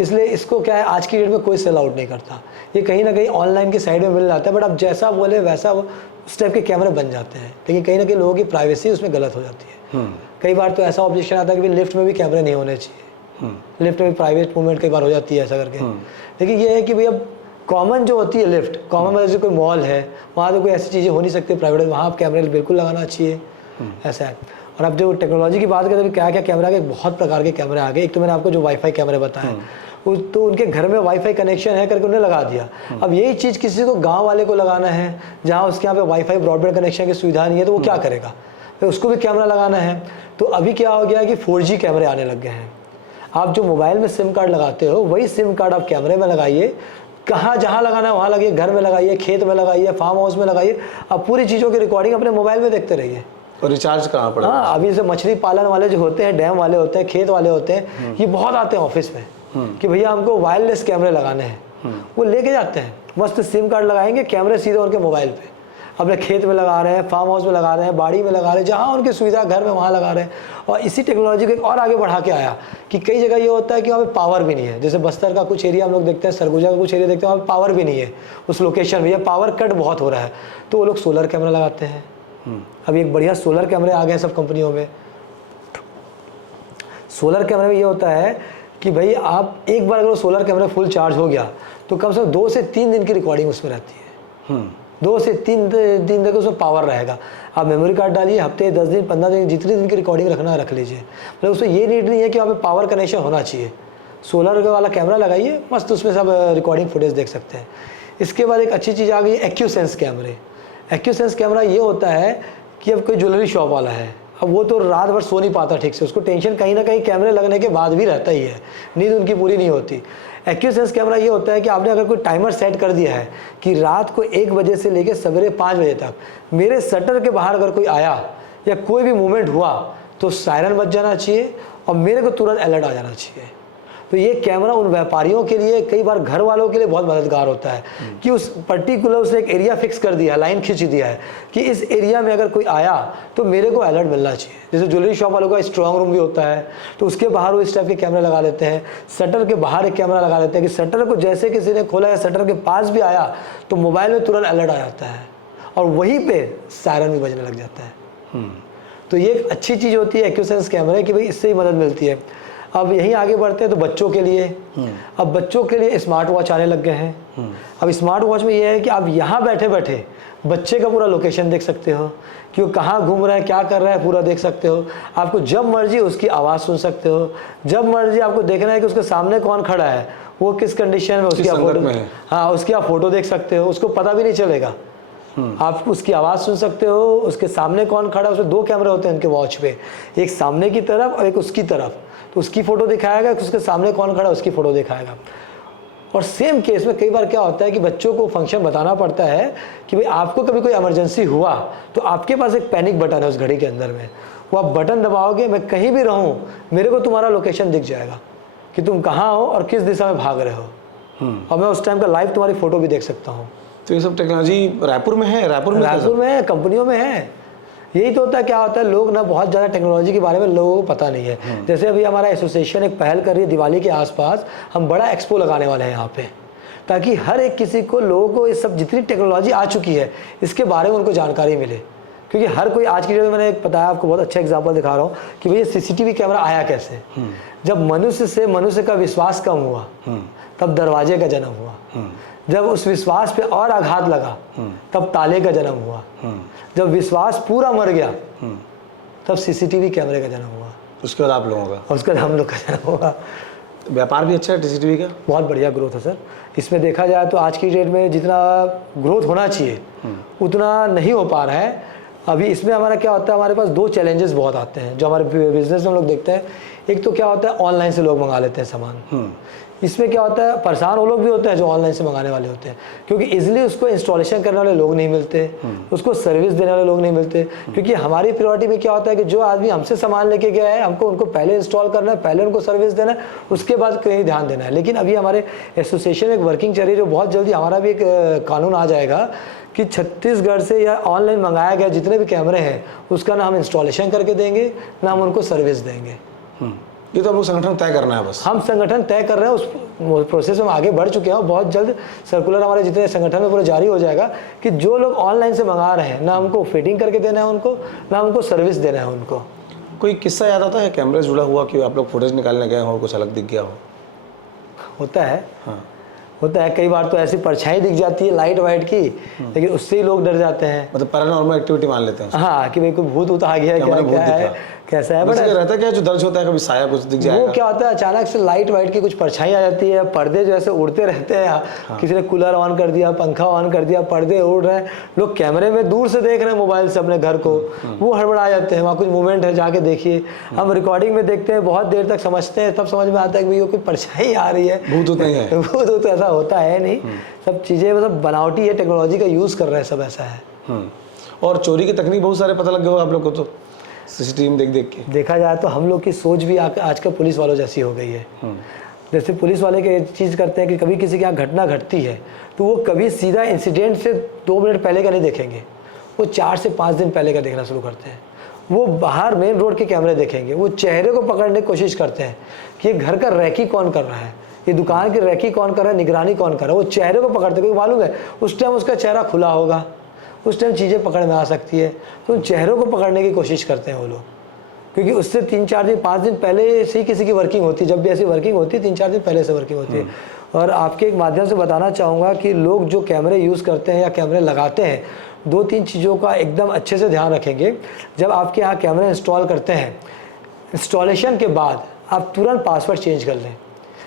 इसलिए इसको क्या है, आज की डेट में कोई सेल आउट नहीं करता, ये कहीं ना कहीं ऑनलाइन की साइड में मिल जाता है। बट आप जैसा बोले वैसा उस टाइप के कैमरे बन जाते हैं, लेकिन कहीं ना कहीं लोगों की प्राइवेसी उसमें गलत हो जाती है। कई बार तो ऐसा ऑब्जेक्शन आता है कि लिफ्ट में भी कैमरे नहीं होने चाहिए, लिफ्ट में भी प्राइवेट मूवमेंट कई बार हो जाती है ऐसा करके। लेकिन ये है कि भैया कॉमन जो होती है लिफ्ट, कॉमन में जैसे कोई मॉल है, वहाँ तो कोई ऐसी चीज़ें हो नहीं सकती प्राइवेट, वहाँ आप कैमरे बिल्कुल लगाना चाहिए, ऐसा है। और अब जो टेक्नोलॉजी की बात करें तो क्या क्या कैमरा के बहुत प्रकार के कैमरे आ गए। एक तो मैंने आपको जो वाईफाई कैमरे बताए, तो उनके घर में वाईफाई कनेक्शन है करके उन्हें लगा दिया। अब यही चीज़ किसी को गांव वाले को लगाना है जहां उसके यहाँ पे वाईफाई ब्रॉडबैंड कनेक्शन की सुविधा नहीं है, तो वो क्या करेगा, तो उसको भी कैमरा लगाना है। तो अभी क्या हो गया है कि 4G कैमरे आने लग गए हैं। आप जो मोबाइल में सिम कार्ड लगाते हो वही सिम कार्ड आप कैमरे में लगाइए, कहाँ जहाँ लगाना है वहाँ लगाइए, घर में लगाइए, खेत में लगाइए, फार्म हाउस में लगाइए, अब पूरी चीज़ों की रिकॉर्डिंग अपने मोबाइल में देखते रहिए। और रिचार्ज करना पड़ेगा। हाँ, अभी जैसे मछली पालन वाले जो होते हैं, डैम वाले होते हैं, खेत वाले होते हैं, ये बहुत आते हैं ऑफिस में कि भैया हमको वायरलेस कैमरे लगाने हैं, वो लेके जाते हैं, मस्त सिम कार्ड लगाएंगे, कैमरे सीधे उनके मोबाइल पे अपने खेत में लगा रहे हैं, फार्म हाउस में लगा रहे हैं, बाड़ी में लगा रहे हैं, जहाँ उनकी सुविधा घर में वहाँ लगा रहे हैं। और इसी टेक्नोलॉजी को एक और आगे बढ़ा के आया कि कई जगह ये होता है कि वहाँ पे पावर भी नहीं है। जैसे बस्तर का कुछ एरिया हम लोग देखते हैं, सरगुजा का कुछ एरिया देखते हैं, वहाँ पे पावर भी नहीं है उस लोकेशन में, या पावर कट बहुत हो रहा है, तो वो लोग सोलर कैमरा लगाते हैं। अभी एक बढ़िया सोलर कैमरे आ गए सब कंपनियों में। सोलर कैमरे में ये होता है कि भाई आप एक बार अगर सोलर कैमरा फुल चार्ज हो गया तो कम से कम 2 से 3 दिन की रिकॉर्डिंग उसमें रहती है। 2 से 3 दिन तक उसमें पावर रहेगा। आप मेमोरी कार्ड डालिए, हफ्ते 10 दिन 15 दिन जितने दिन की रिकॉर्डिंग रखना रख लीजिए। मतलब उसमें ये नीड नहीं है कि वहाँ पे पावर कनेक्शन होना चाहिए। सोलर वाला कैमरा लगाइए, मस्त उसमें सब रिकॉर्डिंग फुटेज देख सकते हैं। इसके बाद एक अच्छी चीज़ आ गई एक्यूसेंस कैमरे। एक्यूसेंस कैमरा ये होता है कि अब कोई ज्वेलरी शॉप वाला है, अब वो तो रात भर सो नहीं पाता ठीक से, उसको टेंशन कहीं ना कहीं कैमरे लगने के बाद भी रहता ही है, नींद उनकी पूरी नहीं होती। एक्यूसेंस कैमरा ये होता है कि आपने अगर कोई टाइमर सेट कर दिया है कि रात को 1 बजे से लेकर सवेरे 5 बजे तक मेरे शटर के बाहर अगर कोई आया या कोई भी मूवमेंट हुआ तो सायरन बज जाना चाहिए और मेरे को तुरंत अलर्ट आ जाना चाहिए। तो ये कैमरा उन व्यापारियों के लिए, कई बार घर वालों के लिए बहुत मददगार होता है कि उस पर्टिकुलर उसने एक एरिया फिक्स कर दिया, लाइन खींच दिया है कि इस एरिया में अगर कोई आया तो मेरे को अलर्ट मिलना चाहिए। जैसे ज्वेलरी शॉप वालों का स्ट्रॉन्ग रूम भी होता है, तो उसके बाहर वो इस टाइप के कैमरे लगा लेते हैं। शटर के बाहर एक कैमरा लगा लेते हैं कि शटर को जैसे किसी ने खोला या शटर के पास भी आया तो मोबाइल में तुरंत अलर्ट आ जाता है और वहीं पर सायरन भी बजने लग जाता है। तो ये एक अच्छी चीज़ होती है एक्यूसेंस कैमरे की, भाई इससे ही मदद मिलती है। अब यहीं आगे बढ़ते हैं तो बच्चों के लिए, अब बच्चों के लिए स्मार्ट वॉच आने लग गए हैं। अब स्मार्ट वॉच में ये है कि आप यहाँ बैठे बैठे बच्चे का पूरा लोकेशन देख सकते हो कि वो कहाँ घूम रहा है, क्या कर रहा है, पूरा देख सकते हो। आपको जब मर्जी उसकी आवाज़ सुन सकते हो, जब मर्जी आपको देखना है कि उसके सामने कौन खड़ा है, वो किस कंडीशन में, उसकी फोटो, हाँ उसकी आप फोटो देख सकते हो, उसको पता भी नहीं चलेगा। आप उसकी आवाज़ सुन सकते हो, उसके सामने कौन खड़ा है। उसमें 2 कैमरे होते हैं उनके वॉच पे, एक सामने की तरफ और एक उसकी तरफ, तो उसकी फ़ोटो दिखाएगा, उसके सामने कौन खड़ा है उसकी फ़ोटो दिखाएगा। और सेम केस में कई बार क्या होता है कि बच्चों को फंक्शन बताना पड़ता है कि भाई आपको कभी कोई इमरजेंसी हुआ तो आपके पास एक पैनिक बटन है उस घड़ी के अंदर में, वो आप बटन दबाओगे, मैं कहीं भी रहूँ मेरे को तुम्हारा लोकेशन दिख जाएगा कि तुम कहाँ हो और किस दिशा में भाग रहे हो, और मैं उस टाइम का लाइव तुम्हारी फोटो भी देख सकता हूँ। तो ये सब टेक्नोलॉजी रायपुर में है? रायपुर में है, कंपनियों में है। यही तो होता है, क्या होता है लोग ना बहुत ज़्यादा टेक्नोलॉजी के बारे में लोगों को पता नहीं है। जैसे अभी हमारा एसोसिएशन एक पहल कर रही है, दिवाली के आसपास हम बड़ा एक्सपो लगाने वाले हैं यहाँ पे, ताकि हर एक किसी को, लोगों को ये सब जितनी टेक्नोलॉजी आ चुकी है इसके बारे में उनको जानकारी मिले। क्योंकि हर कोई आज की डेट में, मैंने एक बताया आपको, बहुत अच्छा एग्जांपल दिखा रहा हूँ कि भैया सीसीटीवी कैमरा आया कैसे। जब मनुष्य से मनुष्य का विश्वास कम हुआ तब दरवाजे का जन्म हुआ, जब उस विश्वास पे और आघात लगा तब ताले का जन्म हुआ, जब विश्वास पूरा मर गया तब सीसीटीवी कैमरे का जन्म हुआ, उसके बाद आप लोगों का, और उसके बाद हम लोग का जन्म हुआ। व्यापार भी अच्छा है सीसीटीवी का? बहुत बढ़िया ग्रोथ है सर। इसमें देखा जाए तो आज की डेट में जितना ग्रोथ होना चाहिए उतना नहीं हो पा रहा है। अभी इसमें हमारा क्या होता है, हमारे पास दो चैलेंजेस बहुत आते हैं जो हमारे बिजनेस में हम लोग देखते हैं। एक तो क्या होता है ऑनलाइन से लोग मंगा लेते हैं सामान, इसमें क्या होता है परेशान वो लोग भी होते हैं जो ऑनलाइन से मंगाने वाले होते हैं, क्योंकि इजीली उसको इंस्टॉलेशन करने वाले लोग नहीं मिलते, उसको सर्विस देने वाले लोग नहीं मिलते। क्योंकि हमारी प्रायोरिटी में क्या होता है कि जो आदमी हमसे सामान लेके गया है हमको उनको पहले इंस्टॉल करना है, पहले उनको सर्विस देना है, उसके बाद कहीं ध्यान देना है। लेकिन अभी हमारे एसोसिएशन में एक वर्किंग चल रही है, जो बहुत जल्दी हमारा भी एक कानून आ जाएगा कि छत्तीसगढ़ से या ऑनलाइन मंगाया गया जितने भी कैमरे हैं उसका ना हम इंस्टॉलेशन करके देंगे ना हम उनको सर्विस देंगे। ये तो हम लोग संगठन तय करना है बस। हम संगठन तय कर रहे हैं, उस प्रोसेस में आगे बढ़ चुके हैं और बहुत जल्द सर्कुलर हमारे जितने संगठन में पूरा जारी हो जाएगा कि जो लोग ऑनलाइन से मंगा रहे हैं ना हमको फिटिंग करके देना है उनको, ना हमको सर्विस देना है उनको। कोई किस्सा याद आता है कैमरे से जुड़ा हुआ कि आप लोग फुटेज निकालने गए हो कुछ अलग दिख गया हो? होता है, हाँ होता है। कई बार तो ऐसी परछाई दिख जाती है लाइट वाइट की, लेकिन उससे ही लोग डर जाते हैं। मतलब पैरानॉर्मल एक्टिविटी मान लेते हैं? हाँ, कि भाई कोई भूत वूत आ गया, क्या है, कैसा है। बट रहता है क्या जो दर्ज होता है कभी साया कुछ दिख जाएगा? वो क्या होता है अचानक से लाइट वाइट की कुछ परछाई आ जाती है, पर्दे जो ऐसे उड़ते रहते हैं। किसी ने कूलर ऑन कर दिया, पंखा ऑन कर दिया, पर्दे उड़ रहे हैं, लोग कैमरे में दूर से देख रहे हैं मोबाइल से अपने घर को, वो हड़बड़ा जाते हैं, वहाँ कुछ मूवमेंट है जाके देखिए। हम रिकॉर्डिंग में देखते हैं, बहुत देर तक समझते हैं, तब समझ में आता है कि भाई कोई परछाई आ रही है, भूत नहीं है। भूत तो ऐसा होता है नहीं, सब चीज़ें मतलब बनावटी है, टेक्नोलॉजी का यूज़ कर रहे हैं, सब ऐसा है। और चोरी की तकनीक बहुत सारे पता लग गए हो आप लोग को तो सीसीटीवी में देख देख के? देखा जाए तो हम लोग की सोच भी आजकल पुलिस वालों जैसी हो गई है। जैसे पुलिस वाले के चीज़ करते हैं कि कभी किसी के यहाँ घटना घटती है तो वो कभी सीधा इंसिडेंट से 2 मिनट पहले का नहीं देखेंगे, वो 4 से 5 दिन पहले का देखना शुरू करते हैं। वो बाहर मेन रोड के कैमरे देखेंगे, वो चेहरे को पकड़ने की कोशिश करते हैं कि ये घर का रैकी कौन कर रहा है, ये दुकान की रैकी कौन कर रहा है, निगरानी कौन कर रहा है। वो चेहरे को पकड़ते, क्योंकि मालूम है उस टाइम उसका चेहरा खुला होगा, उस टाइम चीज़ें पकड़ में आ सकती है, तो उन चेहरों को पकड़ने की कोशिश करते हैं वो लोग। क्योंकि उससे 3-4 दिन 5 दिन पहले से ही किसी की वर्किंग होती है, जब भी ऐसी वर्किंग होती है 3-4 दिन पहले से वर्किंग होती है। और आपके एक माध्यम से बताना चाहूँगा कि लोग जो कैमरे यूज़ करते हैं या कैमरे लगाते हैं, 2-3 चीज़ों का एकदम अच्छे से ध्यान रखेंगे। जब आपके यहाँ कैमरे इंस्टॉल करते हैं, इंस्टॉलेशन के बाद आप तुरंत पासवर्ड चेंज कर लें,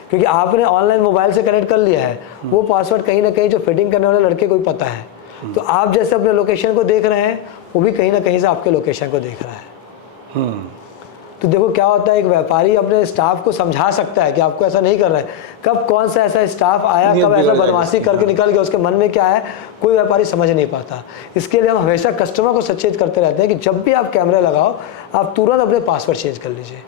क्योंकि आपने ऑनलाइन मोबाइल से कनेक्ट कर लिया है, वो पासवर्ड कहीं ना कहीं जो फिटिंग करने वाले लड़के को ही पता है। तो आप जैसे अपने लोकेशन को देख रहे हैं, वो भी कहीं ना कहीं से आपके लोकेशन को देख रहा है। तो देखो क्या होता है, एक व्यापारी अपने स्टाफ को समझा सकता है कि आपको ऐसा नहीं करना है। कब कौन सा ऐसा स्टाफ आया, कब ऐसा बदमाशी करके निकल गया, उसके मन में क्या है, कोई व्यापारी समझ नहीं पाता। इसके लिए हम हमेशा कस्टमर को सचेत करते रहते हैं कि जब भी आप कैमरा लगाओ आप तुरंत अपने पासवर्ड चेंज कर लीजिए।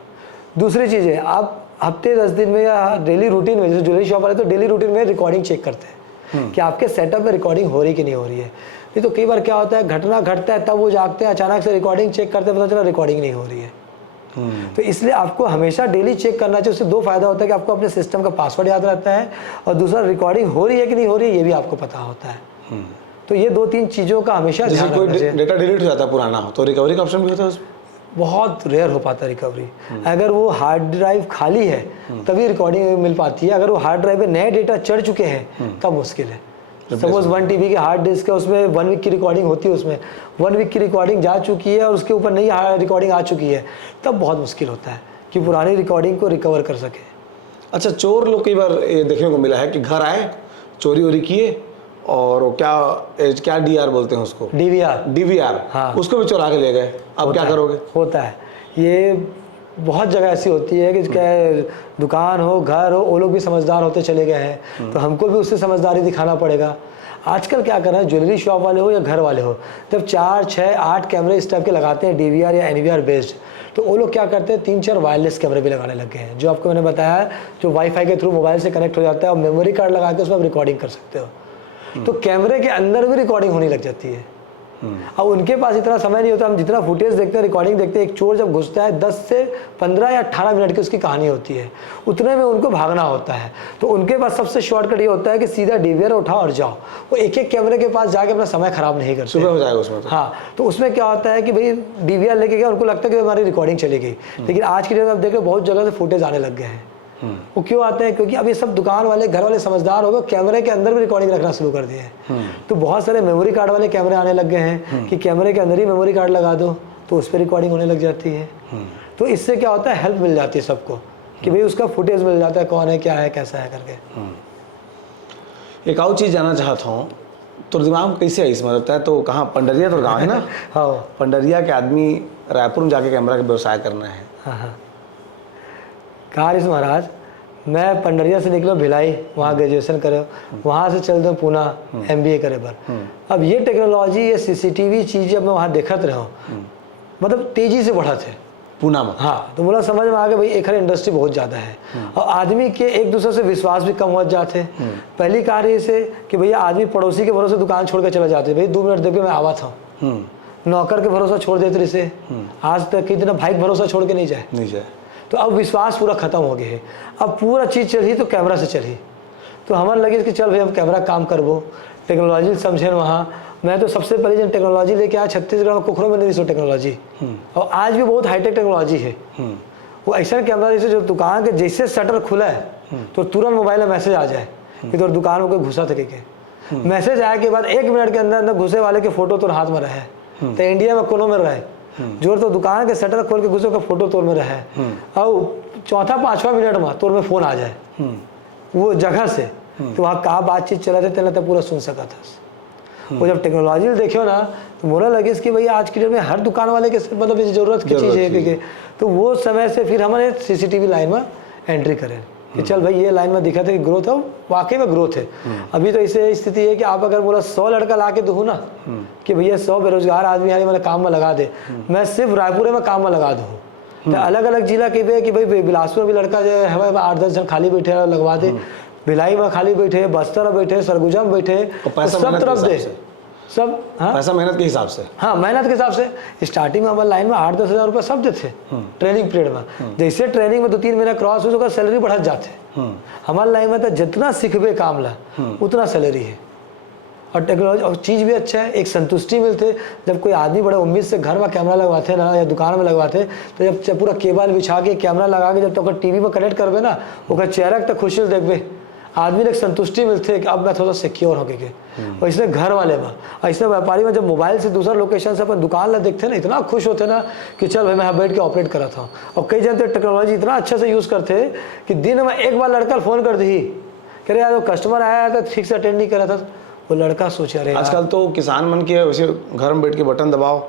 दूसरी चीज़ है, आप हफ्ते 10 दिन में या डेली रूटीन में, जैसे ज्वेलरी शॉप वाले तो डेली रूटीन में रिकॉर्डिंग चेक करते हैं कि आपके सेटअप में रिकॉर्डिंग हो रही कि नहीं हो रही है। नहीं तो कई बार क्या होता है, घटना घटता है तब वो जागते हैं, अचानक से रिकॉर्डिंग चेक करते हैं, पता चला रिकॉर्डिंग नहीं हो रही है। तो इसलिए आपको हमेशा डेली चेक करना चाहिए। उससे 2 फायदा होता है कि आपको अपने सिस्टम का पासवर्ड याद रहता है, और दूसरा रिकॉर्डिंग हो रही है कि नहीं हो रही है ये भी आपको पता होता है। तो ये 2-3 चीज़ों का हमेशा ध्यान रखना चाहिए। जैसे कोई डेटा डिलीट हो जाता है पुराना हो तो रिकवरी का ऑप्शन भी होता है उसमें? बहुत रेयर हो पाता है रिकवरी। अगर वो हार्ड ड्राइव खाली है तभी रिकॉर्डिंग मिल पाती है। अगर वो हार्ड ड्राइव में नए डेटा चढ़ चुके हैं तब मुश्किल है। सपोज 1 TB के हार्ड डिस्क है, उसमें 1 वीक की रिकॉर्डिंग होती है, उसमें 1 वीक की रिकॉर्डिंग जा चुकी है और उसके ऊपर नई रिकॉर्डिंग आ चुकी है, तब बहुत मुश्किल होता है कि पुरानी रिकॉर्डिंग को रिकवर कर सके। अच्छा, चोर लोग कई बार ये देखने को मिला है कि घर आए, चोरी वोरी किए, और क्या DVR बोलते हैं उसको, DVR, हाँ, उसको भी चुरा के ले गए। अब क्या करोगे? होता है ये बहुत जगह ऐसी होती है कि क्या दुकान हो, घर हो, वो लोग भी समझदार होते चले गए हैं, तो हमको भी उससे समझदारी दिखाना पड़ेगा। आजकल क्या कर रहे हैं, ज्वेलरी शॉप वाले हो या घर वाले हो, जब 4, 6, 8 कैमरे इस टाइप के लगाते हैं DVR या NVR बेस्ड, तो वो लोग क्या करते हैं 3, 4 वायरलेस कैमरे भी लगाने लग गए हैं, जो आपको मैंने बताया, जो वाईफाई के थ्रू मोबाइल से कनेक्ट हो जाता है और मेमोरी कार्ड लगा के उसमें आप रिकॉर्डिंग कर सकते हो। तो कैमरे के अंदर भी रिकॉर्डिंग होने लग जाती है। अब उनके पास इतना समय नहीं होता। हम जितना फुटेज देखते हैं, रिकॉर्डिंग देखते हैं, एक चोर जब घुसता है 10 से 15 या 18 मिनट की उसकी कहानी होती है, उतने में उनको भागना होता है। तो उनके पास सबसे शॉर्टकट ये होता है कि सीधा DVR उठाओ और जाओ। वो एक एक कैमरे के पास जाके अपना समय खराब नहीं करते। सुबह हो जाएगा उसमें। हाँ, तो उसमें क्या होता है कि भाई DVR लेके गया, उनको लगता है कि हमारी रिकॉर्डिंग चली गई, लेकिन आज की डेट में आप देख रहे हो बहुत जगह से फुटेज आने लग गए हैं। वो क्यों आते हैं? क्योंकि अब ये सब दुकान वाले, घर वाले समझदार हो गए, कैमरे के अंदर भी रिकॉर्डिंग रखना शुरू कर दिए हैं। तो बहुत सारे मेमोरी कार्ड वाले कैमरे आने लग गए हैं कि कैमरे के अंदर ही मेमोरी कार्ड लगा दो तो उस पर रिकॉर्डिंग होने लग जाती है। तो इससे क्या होता है, हेल्प मिल जाती है सबको कि भाई उसका फुटेज मिल जाता है, कौन है, क्या है, कैसा है करके। एक और चीज़ जानना चाहता हूँ, तो दिमाग में कैसे आई इसमें होता है, तो कहाँ पंडरिया तो गाँव है ना? हाँ, पंडरिया के आदमी रायपुर में जाके कैमरा का व्यवसाय करना है। हाँ। कार महाराज, मैं पंडरिया से निकला भिलाई, वहाँ ग्रेजुएशन करे, वहाँ से चलते हूँ पूना MBA करे पर। अब ये टेक्नोलॉजी, ये CCTV चीज़ जब मैं वहाँ देखत रहा हूँ, मतलब तेज़ी से बढ़ा थे पूना में। हाँ, तो मुझे समझ में आ गया भाई एक इंडस्ट्री बहुत ज़्यादा है और आदमी के एक दूसरे से विश्वास भी कम हो जाते। पहली कार्य से कि भैया आदमी पड़ोसी के भरोसे दुकान छोड़ के चला जाते, भाई 2 मिनट देख के मैं आवा था। नौकर के भरोसा छोड़ देते से, आज तक कितना भाई भरोसा छोड़ के नहीं जाए। तो अब विश्वास पूरा खत्म हो गया है। अब पूरा चीज़ चली तो कैमरा से चली, तो हमारे लगे कि चल भाई हम कैमरा काम करबो, टेक्नोलॉजी समझे। वहाँ मैं तो सबसे पहले जब टेक्नोलॉजी लेके आया छत्तीसगढ़ में, कुखरों में नहीं सो टेक्नोलॉजी, और आज भी बहुत हाईटेक टेक्नोलॉजी है। वो ऐसा कैमरा जैसे जो दुकान के जैसे शटर खुला है तो तुरंत मोबाइल में मैसेज आ जाए कि तो दुकान में कोई घुसा थे के। मैसेज आए के बाद 1 मिनट के अंदर अंदर घुसे वाले के फोटो तो हाथ में रहे, तो इंडिया में कोनो में रहे जोर, तो दुकान के शटर खोल के घुसो का फोटो तोड़ में रहे, और 4, 5वां मिनट में तोड़ में फोन आ जाए वो जगह से, तो वहाँ कहाँ बातचीत चला थे तो पूरा सुन सका था। वो जब टेक्नोलॉजी देखो ना तो मोरा लगे कि भाई आज की डेट में हर दुकान वाले के मतलब जरूरत की चीज़ है क्योंकि, तो वो समय से फिर हमारे CCTV लाइन में एंट्री करें कि चल भाई ये लाइन में दिखा था कि ग्रोथ है, वाकई में ग्रोथ है। अभी तो ऐसे स्थिति है कि आप अगर बोला 100 लड़का ला के दूँ ना कि भैया 100 बेरोजगार आदमी आने मैंने काम में लगा दे, मैं सिर्फ रायपुर में काम में लगा दूँ, तो अलग अलग जिला के भी है कि भाई बिलासपुर भी लड़का जो है 8-10 जन खाली बैठे लगवा दे, भिलाई में खाली बैठे, बस्तर में बैठे, सरगुजा में बैठे, सब तरफ दे सब। हाँ, पैसा मेहनत के हिसाब से। हाँ, मेहनत के हिसाब से। स्टार्टिंग में हमारे लाइन में 8-10 हज़ार रुपये सब देते ट्रेनिंग पीरियड में। जैसे ट्रेनिंग में 2-3 महीना क्रॉस हो तो सैलरी बढ़त जाते। हमारे लाइन में तो जितना सीखबे काम ला उतना सैलरी है, और टेक्नोलॉजी और चीज़ भी अच्छा है, एक संतुष्टि मिलते। जब कोई आदमी बड़े उम्मीद से घर में कैमरा लगवाते ना या दुकान में लगवाते, तो जब पूरा केबल बिछा के कैमरा लगा के जब तक TV में कनेक्ट करबे ना, वो चेहरा तक खुशी देखबे, आदमी ने संतुष्टि मिलती है कि अब मैं थोड़ा सिक्योर हो गए। और इसलिए घर वाले में, ऐसे व्यापारी में जब मोबाइल से दूसरा लोकेशन से अपन दुकान ला देखते ना, इतना खुश होते ना कि चल भाई मैं बैठ के ऑपरेट करा था। और कई जन तो टेक्नोलॉजी इतना अच्छे से यूज़ करते कि दिन में एक बार लड़का फ़ोन कर दी, कह रहे यार वो कस्टमर आया था ठीक से अटेंड नहीं करा था, वो लड़का सोचा रहे। आजकल तो किसान मन के वैसे घर में बैठ के बटन दबाओ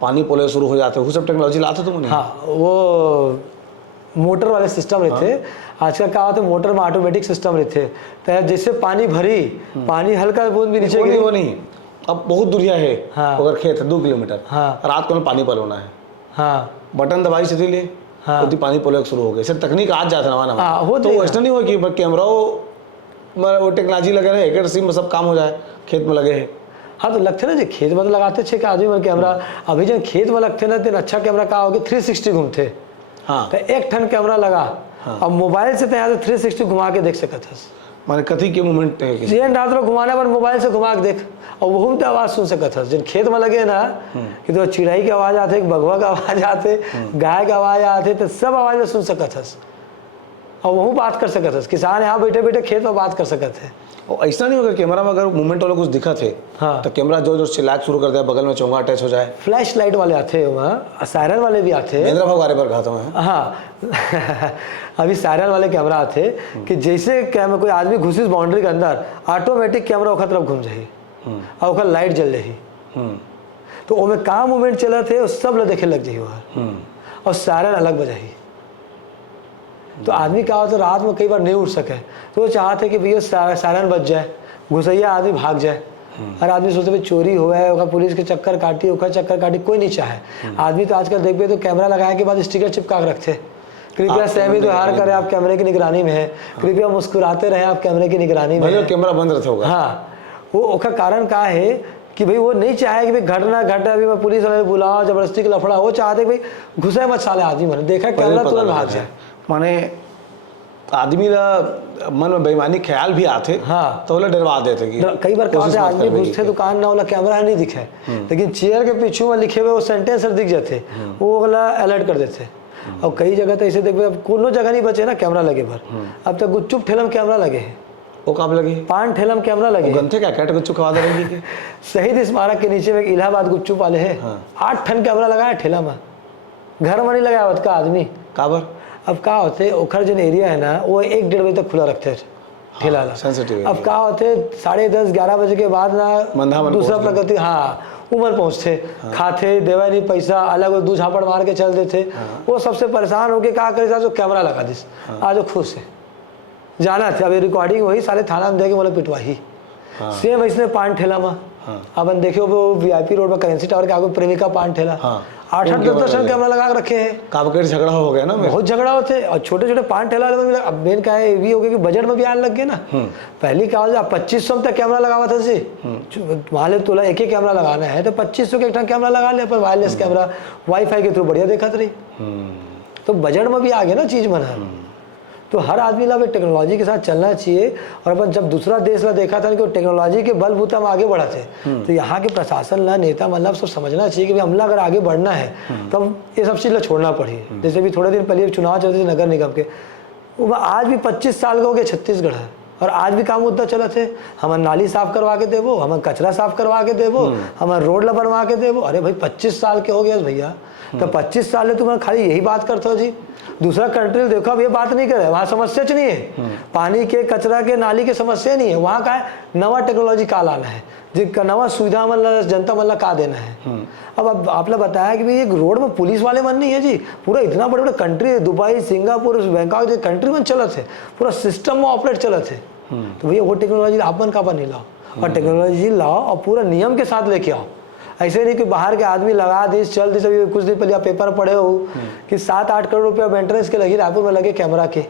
पानी पोले शुरू हो जाते, वो सब टेक्नोलॉजी लाते तुम? हाँ, वो मोटर वाले सिस्टम रहते। आजकल क्या होता है, मोटर में ऑटोमेटिक सिस्टम रहते, तो जैसे पानी भरी, पानी हल्का बूंद भी नीचे वो नहीं, अब बहुत दूरिया है। हाँ, अगर खेत है 2 किलोमीटर, हाँ, रात को पानी पलोना है, हाँ, बटन दबाई से ले, हाँ, तो पानी पोले शुरू हो गए। सर तकनीक आज जाता नवा, तो ऐसा नहीं हुआ कि कैमरा वो टेक्नोलॉजी लगे रहे, एक सिम में सब काम हो जाए, खेत में लगे है। हाँ, तो लगते ना जो खेत में तो लगाते छे कि आदमी में कैमरा, अभी जब खेत में लगते ना तो अच्छा कैमरा कहा होगा 360 घूमते। हाँ, तो 1 टन कैमरा लगा। हाँ, अब मोबाइल से तो यहाँ से 360 घुमा के देख सकता है, माने कथी के मूवमेंट है कि रात में घुमाने पर मोबाइल से घुमा के देख, और वो तो आवाज़ सुन सकता है। जिन खेत में लगे ना कि तो चिड़ाई की आवाज़ आते, बगवा का आवाज़ आते, गाय का आवाज़ आते, तो सब आवाज़ सुन सकता है और वह बात कर सकता है। किसान यहाँ बैठे बैठे खेत में बात कर सकते हैं। और ऐसा नहीं होगा कैमरा में अगर मूवमेंट वाला कुछ दिखा थे, हाँ, तो कैमरा जो चिल्लाक शुरू कर दिया, बगल में चोंगा अटैच हो जाए। फ्लैश लाइट वाले आते हैं वहाँ, सायरन वाले भी आते हैं। महेंद्र भगवारे पर कहा था मैं। हाँ अभी सायरन वाले कैमरा आते कि जैसे कैमरा कोई आदमी घुसी बाउंड्री के अंदर, ऑटोमेटिक कैमरा ओखर तरफ घूम जाही और ओखर लाइट जल रही, तो वो में कहाँ मूवमेंट चला थे सब लोग देखे लग जाही वहाँ, और सायरन अलग बजाही। तो आदमी क्या होता है रात में कई बार नहीं उठ सके, तो वो चाहते कि भैया सायरन बज जाए, घुसैया आदमी भाग जाए। हर आदमी सोचते भाई चोरी हुआ है होगा, पुलिस के चक्कर काटी, ओखा चक्कर काटी, कोई नहीं चाहे। आदमी तो आजकल देख पे तो कैमरा लगाने के बाद स्टिकर चिपका के रखते, कृपया सहमी त्योहार करें, आप कैमरे की निगरानी में है, कृपया मुस्कुराते रहे, आप कैमरे की निगरानी में है। कैमरा बंद रहता होगा। हाँ, वो ओखा कारण का है कि भाई वो नहीं चाहे कि भाई घटना घटे, अभी मैं पुलिस वाले बुलाओ, जबरदस्ती का लफड़ा, वो चाहते भाई घुसे मत साले आदमी, मैंने देखा कैमरा तुरंत भाग जाए। माने आदमी का मन में बेईमानी ख्याल भी आते, हाँ, तो वो डरवा देते कि कई बार क्या आदमी घुसते दुकान ना वाला कैमरा नहीं दिखे, लेकिन चेयर के पीछे में लिखे हुए वो सेंटेंस दिख जाते, वो वाला अलर्ट कर देते। और कई जगह तो ऐसे देखो, अब कोनो जगह नहीं बचे ना कैमरा लगे पर, अब तक गुपचुप ठेलम कैमरा लगे है, वो कब लगे, पान ठेलम कैमरा लगे, गंथे क्या कैट गुच्चू खवा देंगे कि शहीद स्मारक के नीचे में इलाहाबाद गुपचुप वाले है, 8 टन कैमरा लगाया ठेला में, घर में नहीं लगाया का आदमी काबर। अब क्या होते ओखर जन एरिया है ना, वो 1-1:30 बजे तक खुला रखते हैं ठेला ला। सेंसिटिव। अब क्या होते 10:30-11 बजे के बाद ना दूसरा प्रगति, हाँ, उम्र पहुंचते, खाते देवा नहीं पैसा, अलग दूध झापड़ मार के चल देते। वो सबसे परेशान होके क्या करे, जो कैमरा लगा दिस, आज खुश है जाना थे, अभी रिकॉर्डिंग वही साले थाना में देके बोले पिटवाही, सेम इसने पान ठेला में। अपन देखियो वो VIP रोड पर करेंसी टावर के आगे प्रेमिका पान ठेला, 8-10 कैमरा लगा के रखे हैं। काबकर झगड़ा हो गया ना, बहुत झगड़ा होते, और छोटे छोटे पान ठेला वाले। अब मेन क्या है, ये भी हो गया कि बजट में भी आने लग गए ना। पहले क्या हो, 2500 तक कैमरा लगावा था जी, मान ले तोला एक ही कैमरा लगाना है तो 2500 के एक कैमरा लगा ले, पर वायरलेस कैमरा वाईफाई के थ्रू बढ़िया देखा रही, तो बजट में भी आ गया ना चीज बना। तो हर आदमी ला टेक्नोलॉजी के साथ चलना चाहिए। और अपन जब दूसरा देश ला देखा था कि टेक्नोलॉजी के बलबूते हम आगे बढ़ा थे, तो यहाँ के प्रशासन ला, नेता मतलब सब समझना चाहिए कि हमला अगर आगे बढ़ना है तो हम ये सब चीज़ ला छोड़ना पड़ी। जैसे भी थोड़े दिन पहले चुनाव चलते थे नगर निगम के, वो आज भी 25 साल का हो गया छत्तीसगढ़ है, और आज भी काम मुद्दा चला थे, हम नाली साफ करवा के देवो, हम कचरा साफ करवा के देवो, हम रोड ला बनवा के देवो। अरे भाई 25 साल के हो गया भैया, तो 25 साल तुम खाली यही बात करते हो जी। दूसरा कंट्री देखो, अब ये बात नहीं करे, वहाँ समस्या नहीं है, पानी के, कचरा के, नाली के समस्या नहीं है। वहाँ का है नवा टेक्नोलॉजी का लाना है, जिनका नवा सुविधा मतलब जनता मतलब का देना है। अब आपने बताया कि भाई एक रोड में पुलिस वाले मन नहीं है जी, पूरा इतना बड़े बड़े कंट्री, दुबई, सिंगापुर, बैंकॉक जो कंट्री में चला थे, पूरा सिस्टम में ऑपरेट चला थे। तो भैया वो टेक्नोलॉजी अपन का नहीं लाओ, और टेक्नोलॉजी लाओ और पूरा नियम के साथ लेके आओ। ऐसे नहीं कि बाहर के आदमी लगा दी चल दी। अभी कुछ दिन पहले आप पेपर पढ़े हो कि 7-8 करोड़ रुपया मेंटेनेंस के लगे रायपुर में लगे कैमरा के।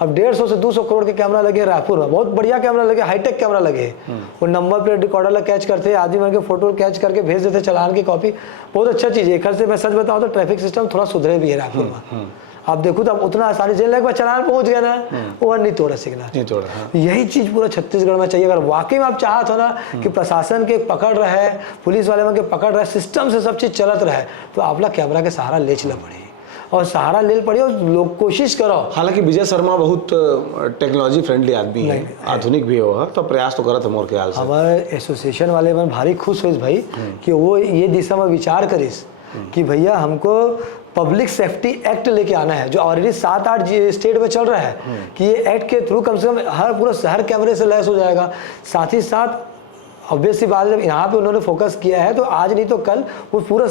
अब 150 से 200 करोड़ के कैमरा लगे रायपुर में, बहुत बढ़िया कैमरा लगे, हाईटेक कैमरा लगे। वो नंबर प्लेट रिकॉर्डर कैच करते, आदमी मन के फोटो कैच करके भेज देते, चलान की कॉपी। बहुत अच्छा चीज़ है। एक से मैं सच बताऊँ तो ट्रैफिक सिस्टम थोड़ा सुधरे भी है रायपुर में। आप देखो तो अब उतना आसानी से लगे चलान पहुंच गया ना, वो नहीं तोड़ा सिग्नल, नहीं तोड़ा। यही चीज पूरा छत्तीसगढ़ में चाहिए। अगर वाकई में आप चाहते हो ना कि प्रशासन के पकड़ रहे, पुलिस वाले में के पकड़ रहे, सिस्टम से सब चीज चलत रहे, तो आप लोग कैमरा के सहारा ले चला पड़े, और सहारा ले पड़े और लोग कोशिश करो। हालांकि विजय शर्मा बहुत टेक्नोलॉजी फ्रेंडली आदमी है, आधुनिक भी हो, तो प्रयास तो करत मोर ख्याल से। हमारे एसोसिएशन वाले मन भारी खुश हुई भाई कि वो ये दिशा में विचार करिस कि भैया हमको पब्लिक सेफ्टी एक्ट लेके आना है, जो ऑलरेडी 7-8 स्टेट में चल रहा है, कि ये एक्ट के थ्रू कम से कम हर पूरा शहर कैमरे से लैस हो जाएगा। साथ ही साथ ऑब्वियस सी बात है, जब यहाँ पे उन्होंने फोकस किया है तो आज नहीं तो कल वो पूरा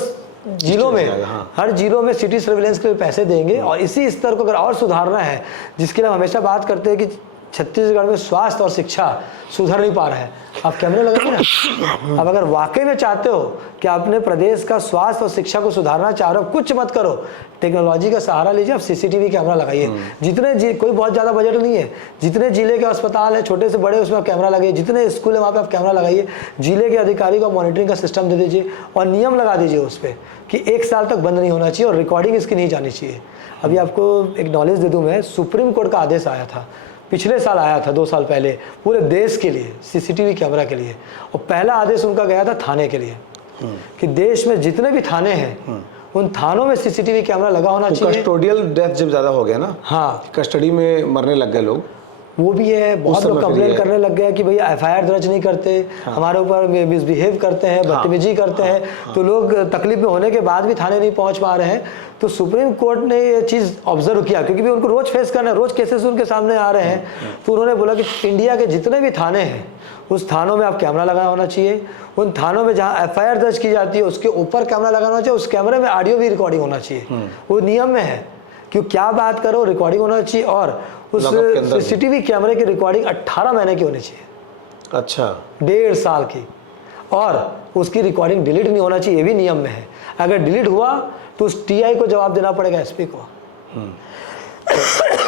जिलों में, हर जिलों में सिटी सर्विलेंस के लिए पैसे देंगे। और इसी स्तर को अगर और सुधारना है, जिसके लिए हम हमेशा बात करते हैं कि छत्तीसगढ़ में स्वास्थ्य और शिक्षा सुधर नहीं पा रहा है, आप कैमरे लगाइए ना। अब अगर वाकई में चाहते हो कि अपने प्रदेश का स्वास्थ्य और शिक्षा को सुधारना चाह रहे हो, कुछ मत करो, टेक्नोलॉजी का सहारा लीजिए, आप CCTV कैमरा लगाइए। जितने कोई बहुत ज़्यादा बजट नहीं है, जितने जिले के अस्पताल है छोटे से बड़े, उसमें आप कैमरा लगाइए, जितने स्कूल है वहाँ पे आप कैमरा लगाइए, जिले के अधिकारी को मॉनिटरिंग का सिस्टम दे दीजिए, और नियम लगा दीजिए उस पर कि 1 साल तक बंद नहीं होना चाहिए, और रिकॉर्डिंग इसकी नहीं जानी चाहिए। अभी आपको एक नॉलेज दे दूँ मैं, सुप्रीम कोर्ट का आदेश आया था, पिछले साल आया था, 2 साल पहले, पूरे देश के लिए CCTV कैमरा के लिए। और पहला आदेश उनका गया था थाने के लिए, कि देश में जितने भी थाने हैं उन थानों में CCTV कैमरा लगा होना चाहिए। कस्टोडियल डेथ जब ज़्यादा हो गया ना, हाँ, कस्टडी में मरने लग गए लोग, वो भी है। बहुत लोग कंप्लेन करने लग गए कि भैया FIR दर्ज नहीं करते, हमारे ऊपर मिसबिहेव करते हैं, बदतमीजी करते हैं, तो लोग तकलीफ में होने के बाद भी थाने नहीं पहुंच पा रहे हैं। तो सुप्रीम कोर्ट ने ये चीज़ ऑब्जर्व किया, क्योंकि भी उनको रोज फेस करना है, रोज केसेस उनके सामने आ रहे हैं। तो उन्होंने बोला कि इंडिया के जितने भी थाने हैं उस थानों में आप कैमरा लगा होना चाहिए। उन थानों में जहाँ FIR दर्ज की जाती है उसके ऊपर कैमरा लगाना चाहिए, उस कैमरे में ऑडियो भी रिकॉर्डिंग होना चाहिए। वो नियम में है क्यों क्या बात करो, रिकॉर्डिंग होना चाहिए और उस लॉकअप के अंदर भी। सीसीटीवी कैमरे की रिकॉर्डिंग 18 महीने की होनी चाहिए, अच्छा 1.5 साल की, और उसकी रिकॉर्डिंग डिलीट नहीं होना चाहिए, ये भी नियम में है। अगर डिलीट हुआ तो उस टीआई को जवाब देना पड़ेगा, एसपी को।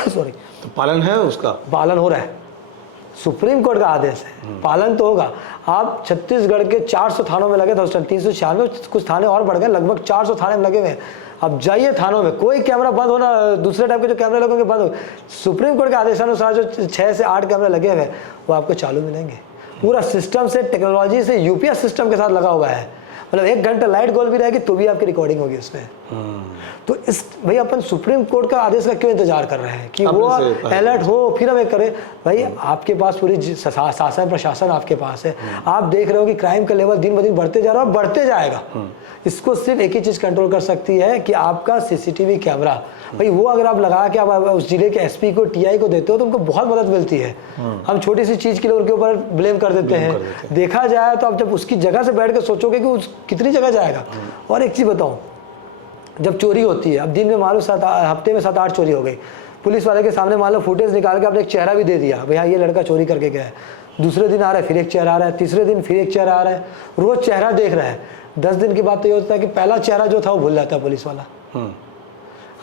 सॉरी, तो पालन है उसका? पालन हो रहा है, सुप्रीम कोर्ट का आदेश है, पालन तो होगा। आप छत्तीसगढ़ के 400 थानों में लगे थे उस टाइम, 396, कुछ थाने और बढ़ गए, लगभग 400 थाने में लगे हुए हैं। अब जाइए थानों में, कोई कैमरा बंद होना, दूसरे टाइप के जो कैमरे लगेंगे बंद हो। सुप्रीम कोर्ट के आदेशानुसार जो 6 से 8 कैमरे लगे हुए हैं वो आपको चालू मिलेंगे। पूरा सिस्टम से, टेक्नोलॉजी से, यूपीएस सिस्टम के साथ लगा हुआ है। मतलब 1 घंटा लाइट गोल भी रहेगी तो भी आपकी रिकॉर्डिंग होगी उसमें। तो इस भाई अपन सुप्रीम कोर्ट का आदेश का क्यों इंतजार कर रहे हैं कि वो अलर्ट हो फिर हम एक करें? भाई आपके पास पूरी शासन प्रशासन आपके पास है, आप देख रहे हो कि क्राइम का लेवल दिन ब दिन बढ़ते जा रहा है और बढ़ते जाएगा। इसको सिर्फ एक ही चीज़ कंट्रोल कर सकती है कि आपका सीसीटीवी कैमरा। भाई वो अगर आप लगा के आप उस जिले के एसपी को, टीआई को देते हो तो उनको बहुत मदद मिलती है। हम छोटी सी चीज़ के लिए उनके ऊपर ब्लेम कर देते हैं। देखा जाए तो आप जब उसकी जगह से बैठ के सोचोगे कि उस कितनी जगह जाएगा। और एक चीज़ बताऊँ, जब चोरी होती है, अब दिन में मान लो हफ्ते में 7-8 चोरी हो गई, पुलिस वाले के सामने मान लो फुटेज निकाल के आपने एक चेहरा भी दे दिया, भैया ये लड़का चोरी करके गया है। दूसरे दिन आ रहा है फिर एक चेहरा आ रहा है, तीसरे दिन फिर एक चेहरा आ रहा है, रोज चेहरा देख रहा है। 10 दिन के बाद तो ये होता है कि पहला चेहरा जो था वो भूल जाता है पुलिस वाला।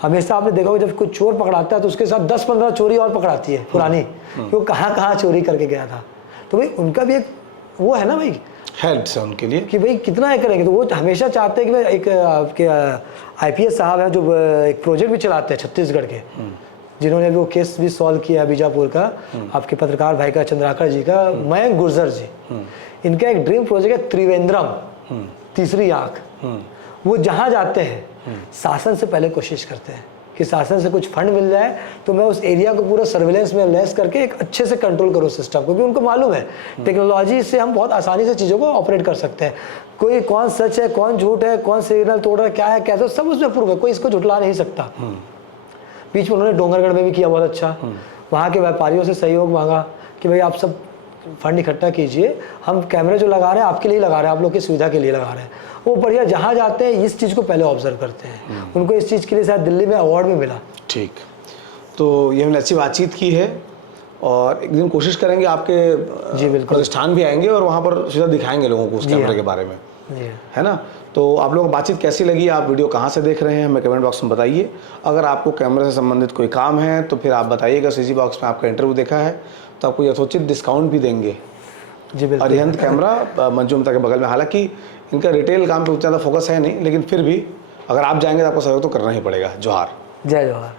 हमेशा आपने देखा होगा जब कोई चोर पकड़ाता है तो उसके साथ 10-15 चोरी और पकड़ाती है पुरानी, कि वो कहाँ कहाँ चोरी करके गया था। तो भाई उनका भी एक वो है ना भाई, हेल्प है उनके लिए कि भाई कितना है करेंगे। तो वो हमेशा चाहते हैं कि भाई एक आपके आईपीएस साहब हैं जो एक प्रोजेक्ट भी चलाते हैं छत्तीसगढ़ के, जिन्होंने वो केस भी सॉल्व किया बीजापुर का, आपके पत्रकार भाई का, चंद्राकर जी का, मयंक गुर्जर जी। इनका एक ड्रीम प्रोजेक्ट है त्रिवेंद्रम, तीसरी आंख। वो जहाँ जाते हैं शासन से पहले कोशिश करते हैं कि शासन से कुछ फंड मिल जाए तो मैं उस एरिया को पूरा सर्वेलेंस में लेस करके एक अच्छे से कंट्रोल करूँ सिस्टम को, क्योंकि उनको मालूम है टेक्नोलॉजी से हम बहुत आसानी से चीज़ों को ऑपरेट कर सकते हैं। कोई कौन सच है, कौन झूठ है, कौन सिग्नल तोड़ रहा है, क्या है कैसे, सब उसमें प्रूफ है, कोई इसको झुटला नहीं सकता। बीच में उन्होंने डोंगरगढ़ में भी किया बहुत अच्छा, वहाँ के व्यापारियों से सहयोग मांगा कि भाई आप सब फंड इकट्ठा कीजिए, हम कैमरे जो लगा रहे हैं आपके लिए लगा रहे हैं, आप लोग की सुविधा के लिए लगा रहे हैं। वो बढ़िया जहाँ जाते हैं इस चीज़ को पहले ऑब्जर्व करते हैं। उनको इस चीज़ के लिए शायद दिल्ली में अवार्ड भी मिला। ठीक, तो ये हमने अच्छी बातचीत की है और एक दिन कोशिश करेंगे आपके जी बिल्कुल प्रतिष्ठान भी आएंगे और वहाँ पर सीधा दिखाएंगे लोगों को उस कैमरे के बारे में, है ना। तो आप लोगों को बातचीत कैसी लगी, आप वीडियो कहाँ से देख रहे हैं हमें कमेंट बॉक्स में बताइए। अगर आपको कैमरे से संबंधित कोई काम है तो फिर आप बताइएगा। सीजी बॉक्स में आपका इंटरव्यू देखा है तो आपको यथोचित डिस्काउंट भी देंगे। जी बिल्कुल। अरिहंत कैमरा मंजू ममता के बगल में, हालांकि इनका रिटेल काम पे ज़्यादा फोकस है नहीं, लेकिन फिर भी अगर आप जाएंगे तो आपको सहयोग तो करना ही पड़ेगा। जोहार। जय जोहार।